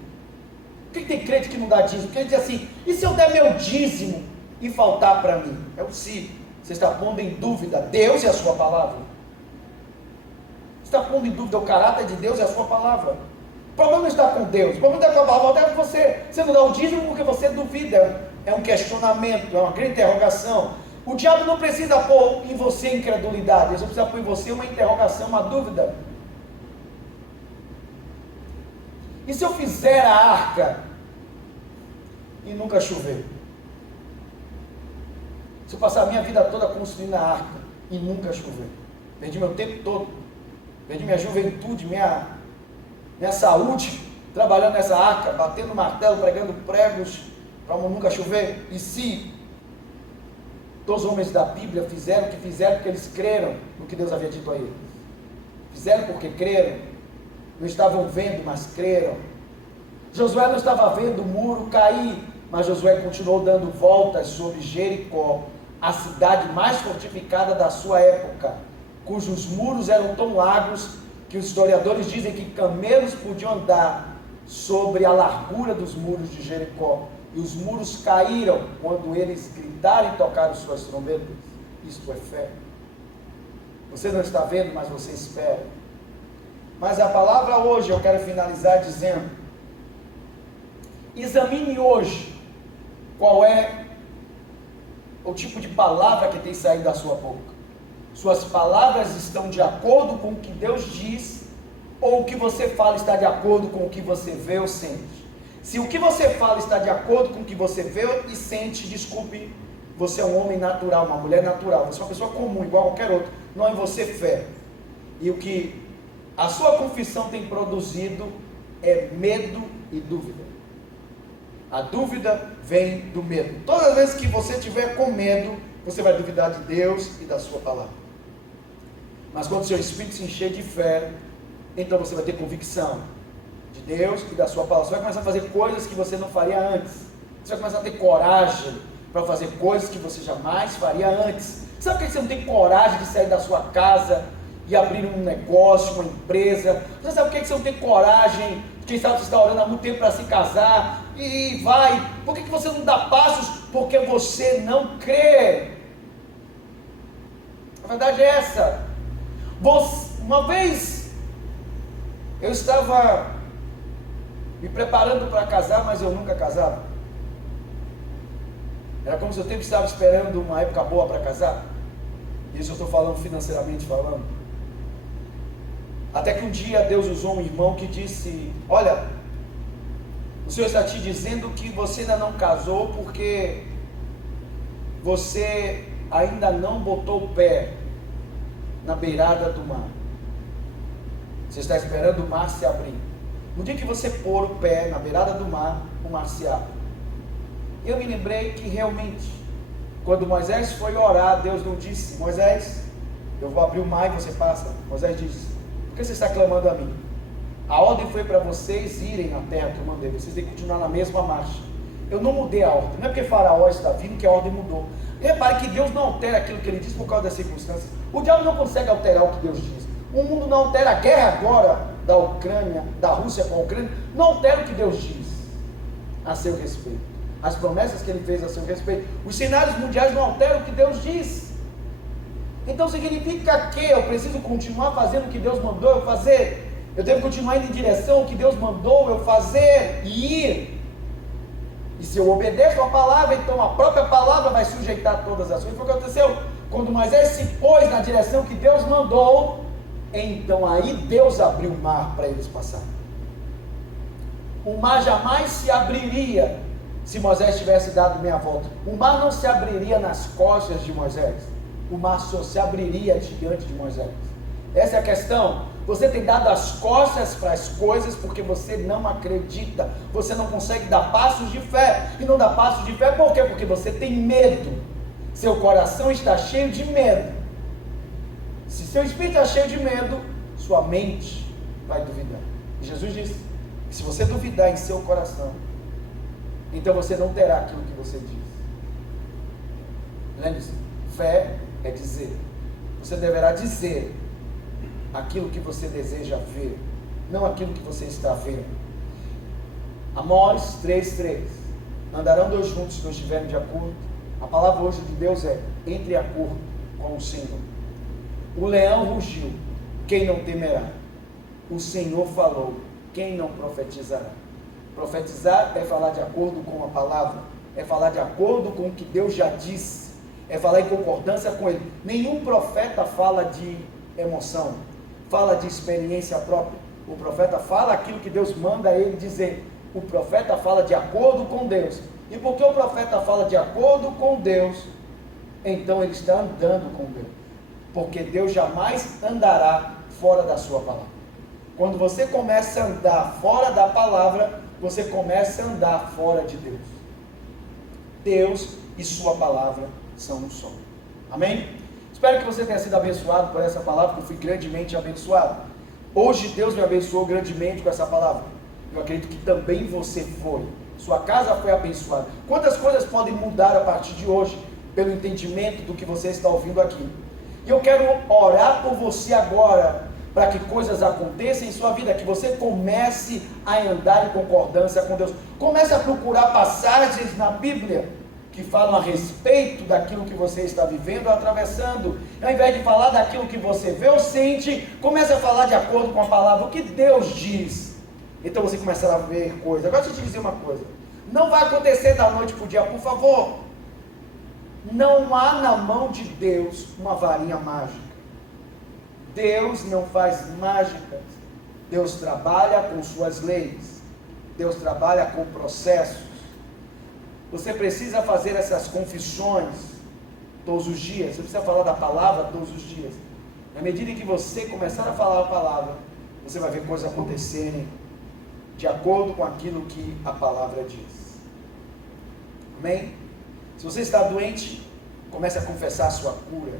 Por que tem crente que não dá dízimo? Porque ele diz assim, e se eu der meu dízimo e faltar para mim? É o se. Você está pondo em dúvida Deus e a sua palavra. Você está pondo em dúvida o caráter de Deus e a sua palavra. O problema não está com Deus, o problema não está com a palavra, é com você. Você não dá o dízimo porque você duvida. É um questionamento, é uma grande interrogação. O diabo não precisa pôr em você incredulidade, ele só precisa pôr em você uma interrogação, uma dúvida. E se eu fizer a arca e nunca chover? Se eu passar a minha vida toda construindo a arca e nunca chover? Perdi meu tempo todo, perdi minha juventude, minha saúde, trabalhando nessa arca, batendo martelo, pregando pregos, para nunca chover? E se todos os homens da Bíblia fizeram o que fizeram porque eles creram no que Deus havia dito a eles? Fizeram porque creram, não estavam vendo, mas creram. Josué não estava vendo o muro cair, mas Josué continuou dando voltas sobre Jericó, a cidade mais fortificada da sua época, cujos muros eram tão largos que os historiadores dizem que camelos podiam andar sobre a largura dos muros de Jericó. E os muros caíram quando eles gritaram e tocaram suas trombetas. Isto é fé. Você não está vendo, mas você espera. Mas a palavra hoje, eu quero finalizar dizendo: examine hoje qual é o tipo de palavra que tem saído da sua boca. Suas palavras estão de acordo com o que Deus diz, ou o que você fala está de acordo com o que você vê ou sente? Se o que você fala está de acordo com o que você vê e sente, desculpe, você é um homem natural, uma mulher natural, você é uma pessoa comum, igual a qualquer outro, não é você fé. E o que a sua confissão tem produzido é medo e dúvida. A dúvida vem do medo. Todas as vezes que você estiver com medo, você vai duvidar de Deus e da sua palavra. Mas quando o seu espírito se encher de fé, então você vai ter convicção de Deus e da sua palavra. Você vai começar a fazer coisas que você não faria antes. Você vai começar a ter coragem para fazer coisas que você jamais faria antes. Sabe por que você não tem coragem de sair da sua casa e abrir um negócio, uma empresa? Você sabe por que você não tem coragem, quem sabe você está orando há muito tempo para se casar e vai? Por que você não dá passos? Porque você não crê. A verdade é essa. Uma vez eu estava me preparando para casar, mas eu nunca casava. Era como se eu sempre estava esperando uma época boa para casar. Isso eu estou falando financeiramente falando. Até que um dia Deus usou um irmão que disse: olha, o Senhor está te dizendo que você ainda não casou porque você ainda não botou o pé na beirada do mar. Você está esperando o mar se abrir. No dia que você pôr o pé na beirada do mar, o mar se abre. Eu me lembrei que realmente, quando Moisés foi orar, Deus não disse: Moisés, eu vou abrir o mar e você passa. Moisés disse: por que você está clamando a mim? A ordem foi para vocês irem na terra que eu mandei. Vocês têm que continuar na mesma marcha. Eu não mudei a ordem. Não é porque Faraó está vindo que a ordem mudou. Repare que Deus não altera aquilo que ele diz por causa das circunstâncias. O diabo não consegue alterar o que Deus diz. O mundo não altera. A guerra agora da Ucrânia, da Rússia com a Ucrânia, não altera o que Deus diz a seu respeito. As promessas que ele fez a seu respeito. Os cenários mundiais não alteram o que Deus diz. Então significa que eu preciso continuar fazendo o que Deus mandou eu fazer. Eu devo continuar indo em direção ao que Deus mandou eu fazer e ir. E se eu obedeço a palavra, então a própria palavra vai sujeitar todas as coisas. Foi o que aconteceu quando Moisés se pôs na direção que Deus mandou. Então aí Deus abriu o mar para eles passarem. O mar jamais se abriria se Moisés tivesse dado meia volta. O mar não se abriria nas costas de Moisés, o mar só se abriria diante de Moisés. Essa é a questão. Você tem dado as costas para as coisas porque você não acredita, você não consegue dar passos de fé. E não dá passos de fé por quê? Porque você tem medo, seu coração está cheio de medo. Se seu espírito está cheio de medo, sua mente vai duvidar. E Jesus disse que se você duvidar em seu coração, então você não terá aquilo que você diz. Lembre-se, fé é dizer. Você deverá dizer aquilo que você deseja ver, não aquilo que você está vendo. Amós 3:3. Andarão dois juntos se não estiverem de acordo. A palavra hoje de Deus é: entre em acordo com o Senhor. O leão rugiu, quem não temerá? O Senhor falou, quem não profetizará? Profetizar é falar de acordo com a palavra, é falar de acordo com o que Deus já disse, é falar em concordância com Ele. Nenhum profeta fala de emoção, fala de experiência própria. O profeta fala aquilo que Deus manda ele dizer. O profeta fala de acordo com Deus. E porque o profeta fala de acordo com Deus, então ele está andando com Deus. Porque Deus jamais andará fora da sua palavra. Quando você começa a andar fora da palavra, você começa a andar fora de Deus. Deus e sua palavra são um só. Amém? Espero que você tenha sido abençoado por essa palavra, que eu fui grandemente abençoado. Hoje Deus me abençoou grandemente com essa palavra. Eu acredito que também você foi. Sua casa foi abençoada. Quantas coisas podem mudar a partir de hoje, pelo entendimento do que você está ouvindo aqui? E eu quero orar por você agora, para que coisas aconteçam em sua vida, que você comece a andar em concordância com Deus. Comece a procurar passagens na Bíblia que falam a respeito daquilo que você está vivendo, atravessando. Ao invés de falar daquilo que você vê ou sente, comece a falar de acordo com a palavra, o que Deus diz. Então você começará a ver coisas. Agora deixa eu te dizer uma coisa, não vai acontecer da noite para o dia, por favor. Não há na mão de Deus uma varinha mágica. Deus não faz mágicas. Deus trabalha com suas leis. Deus trabalha com processos. Você precisa fazer essas confissões todos os dias. Você precisa falar da palavra todos os dias. Na medida em que você começar a falar a palavra, você vai ver coisas acontecerem de acordo com aquilo que a palavra diz. Amém? Se você está doente, comece a confessar a sua cura.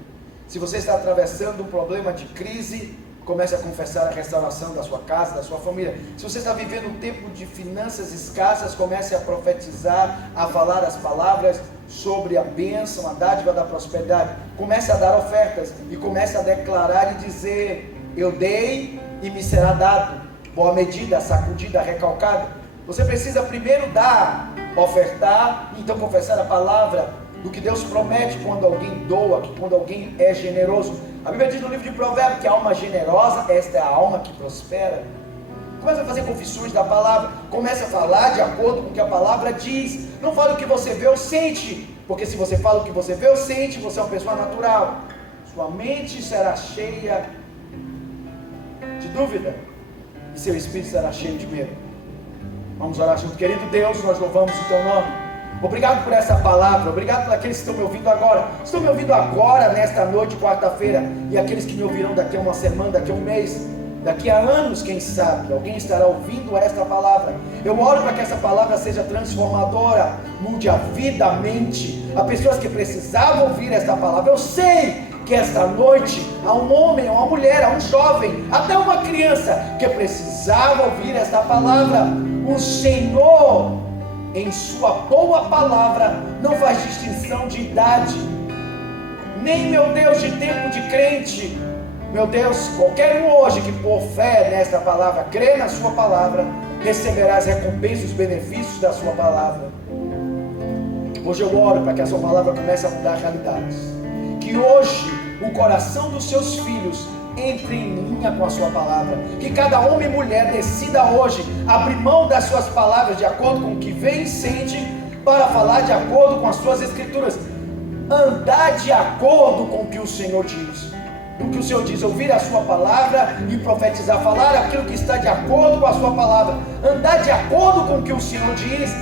Se você está atravessando um problema de crise, comece a confessar a restauração da sua casa, da sua família. Se você está vivendo um tempo de finanças escassas, comece a profetizar, a falar as palavras sobre a bênção, a dádiva da prosperidade. Comece a dar ofertas e comece a declarar e dizer: eu dei e me será dado. Boa medida, sacudida, recalcada. Você precisa primeiro dar, ofertar, então confessar a palavra do que Deus promete quando alguém doa, quando alguém é generoso. A Bíblia diz no livro de Provérbios que a alma generosa, esta é a alma que prospera. Comece a fazer confissões da palavra, comece a falar de acordo com o que a palavra diz. Não fale o que você vê ou sente, porque se você fala o que você vê ou sente, você é uma pessoa natural. Sua mente será cheia de dúvida e seu espírito será cheio de medo. Vamos orar junto. Querido Deus, nós louvamos o teu nome. Obrigado por essa palavra, obrigado por aqueles que estão me ouvindo agora. Estão me ouvindo agora, nesta noite, quarta-feira, e aqueles que me ouvirão daqui a uma semana, daqui a um mês, daqui a anos, quem sabe, alguém estará ouvindo esta palavra. Eu oro para que essa palavra seja transformadora, mude a vida, a mente. Há pessoas que precisavam ouvir esta palavra. Eu sei que esta noite há um homem, uma mulher, há um jovem, até uma criança que precisava ouvir esta palavra. O Senhor, em sua boa palavra, não faz distinção de idade, nem, meu Deus, de tempo de crente. Meu Deus, qualquer um hoje que por fé nesta palavra, crê na sua palavra, receberá as recompensas, os benefícios da sua palavra. Hoje eu oro para que a sua palavra comece a mudar realidades, que hoje o coração dos seus filhos entre em linha com a sua palavra, que cada homem e mulher decida hoje abrir mão das suas palavras de acordo com o que vê e sente, para falar de acordo com as suas escrituras, andar de acordo com o que o Senhor diz. O que o Senhor diz, ouvir a sua palavra e profetizar, falar aquilo que está de acordo com a sua palavra, andar de acordo com o que o Senhor diz,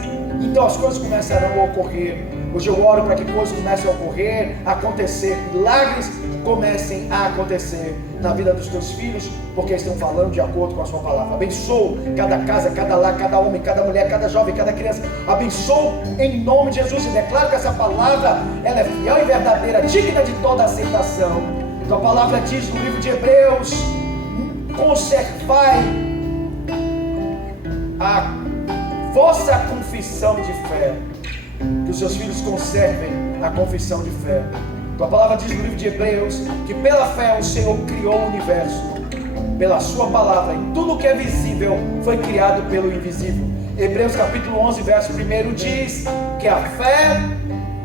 Então as coisas começarão a ocorrer. Hoje eu oro para que coisas comecem a ocorrer, a acontecer, milagres comecem a acontecer na vida dos teus filhos, porque estão falando de acordo com a sua palavra. Abençoo cada casa, cada lar, cada homem, cada mulher, cada jovem, cada criança. Abençoo em nome de Jesus e declaro que essa palavra, ela é fiel e verdadeira, digna de toda aceitação. Tua palavra diz no livro de Hebreus: conservai a vossa confissão de fé. Que os seus filhos conservem a confissão de fé. Tua palavra diz no livro de Hebreus que pela fé o Senhor criou o universo. Pela sua palavra, e tudo que é visível foi criado pelo invisível. Hebreus capítulo 11, verso 1 diz que a fé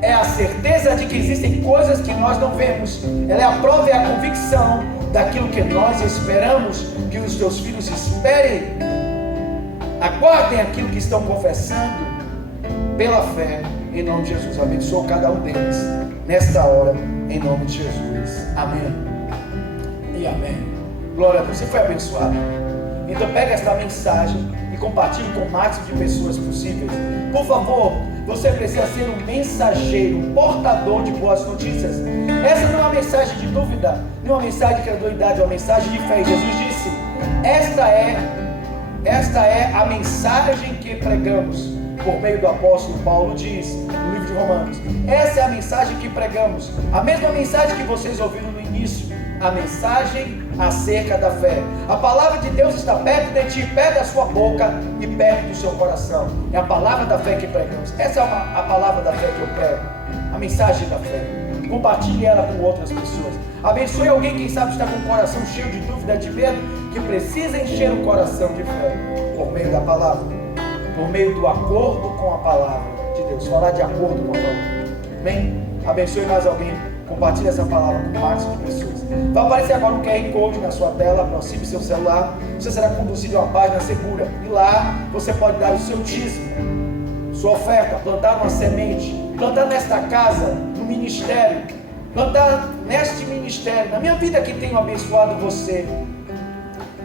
é a certeza de que existem coisas que nós não vemos. Ela é a prova e a convicção daquilo que nós esperamos. Que os teus filhos esperem, aguardem aquilo que estão confessando pela fé, em nome de Jesus. Abençoa cada um deles nesta hora, em nome de Jesus. Amém e amém. Glória a Deus. Você foi abençoado? Então pega esta mensagem e compartilhe com o máximo de pessoas possíveis. Por favor, você precisa ser um mensageiro, um portador de boas notícias. Essa não é uma mensagem de dúvida, não é uma mensagem de credulidade, é uma mensagem de fé. Jesus disse: esta é a mensagem que pregamos. Por meio do apóstolo Paulo diz no livro de Romanos: essa é a mensagem que pregamos, a mesma mensagem que vocês ouviram no início, a mensagem acerca da fé. A palavra de Deus está perto de ti, perto da sua boca e perto do seu coração. É a palavra da fé que pregamos. Essa é a palavra da fé que eu prego, a mensagem da fé. Compartilhe ela com outras pessoas. Abençoe alguém, quem sabe está com o coração cheio de dúvida, de medo, que precisa encher o coração de fé por meio da palavra, por meio do acordo com a palavra de Deus. Falar de acordo com a palavra. Amém? Abençoe mais alguém. Compartilhe essa palavra com o máximo de pessoas. Vai aparecer agora um QR Code na sua tela. Aproxime seu celular. Você será conduzido a uma página segura. E lá você pode dar o seu dízimo, sua oferta, plantar uma semente, plantar nesta casa, no ministério, plantar neste ministério, na minha vida que tenho abençoado você.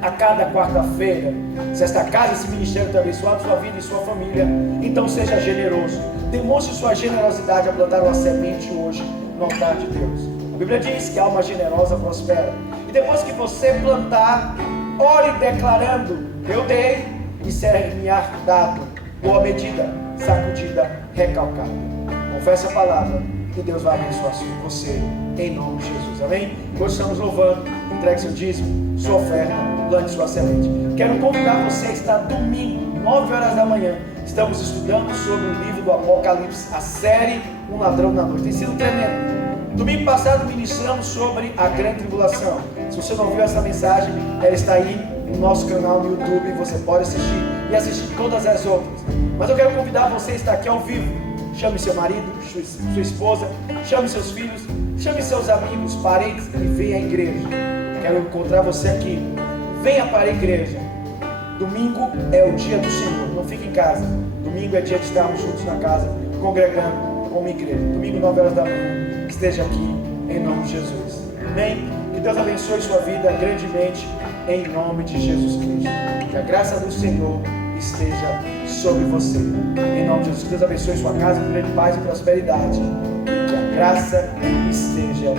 A cada quarta-feira, se esta casa, esse ministério tem abençoado sua vida e sua família, então seja generoso, demonstre sua generosidade a plantar uma semente hoje no altar de Deus. A Bíblia diz que a alma generosa prospera, e depois que você plantar, ore declarando: eu dei e será-me dado, boa medida, sacudida, recalcada. Confesse a palavra e Deus vai abençoar você em nome de Jesus. Amém? Hoje estamos louvando. Entregue seu dízimo, sua oferta, plante sua semente. Quero convidar você a estar domingo, 9 horas da manhã. Estamos estudando sobre o livro do Apocalipse, a série Um Ladrão na Noite. Tem sido tremendo. Domingo passado ministramos sobre a grande tribulação. Se você não viu essa mensagem, ela está aí no nosso canal no YouTube. Você pode assistir e assistir todas as outras. Mas eu quero convidar você a estar aqui ao vivo. Chame seu marido, sua esposa, chame seus filhos, chame seus amigos, parentes e venha à igreja. Quero encontrar você aqui. Venha para a igreja. Domingo é o dia do Senhor. Não fique em casa. Domingo é dia de estarmos juntos na casa, congregando como igreja. Domingo, 9 horas da manhã. Esteja aqui em nome de Jesus. Amém? Que Deus abençoe sua vida grandemente em nome de Jesus Cristo. Que a graça do Senhor esteja sobre você. Em nome de Jesus. Que Deus abençoe sua casa com grande paz e prosperidade. E que a graça esteja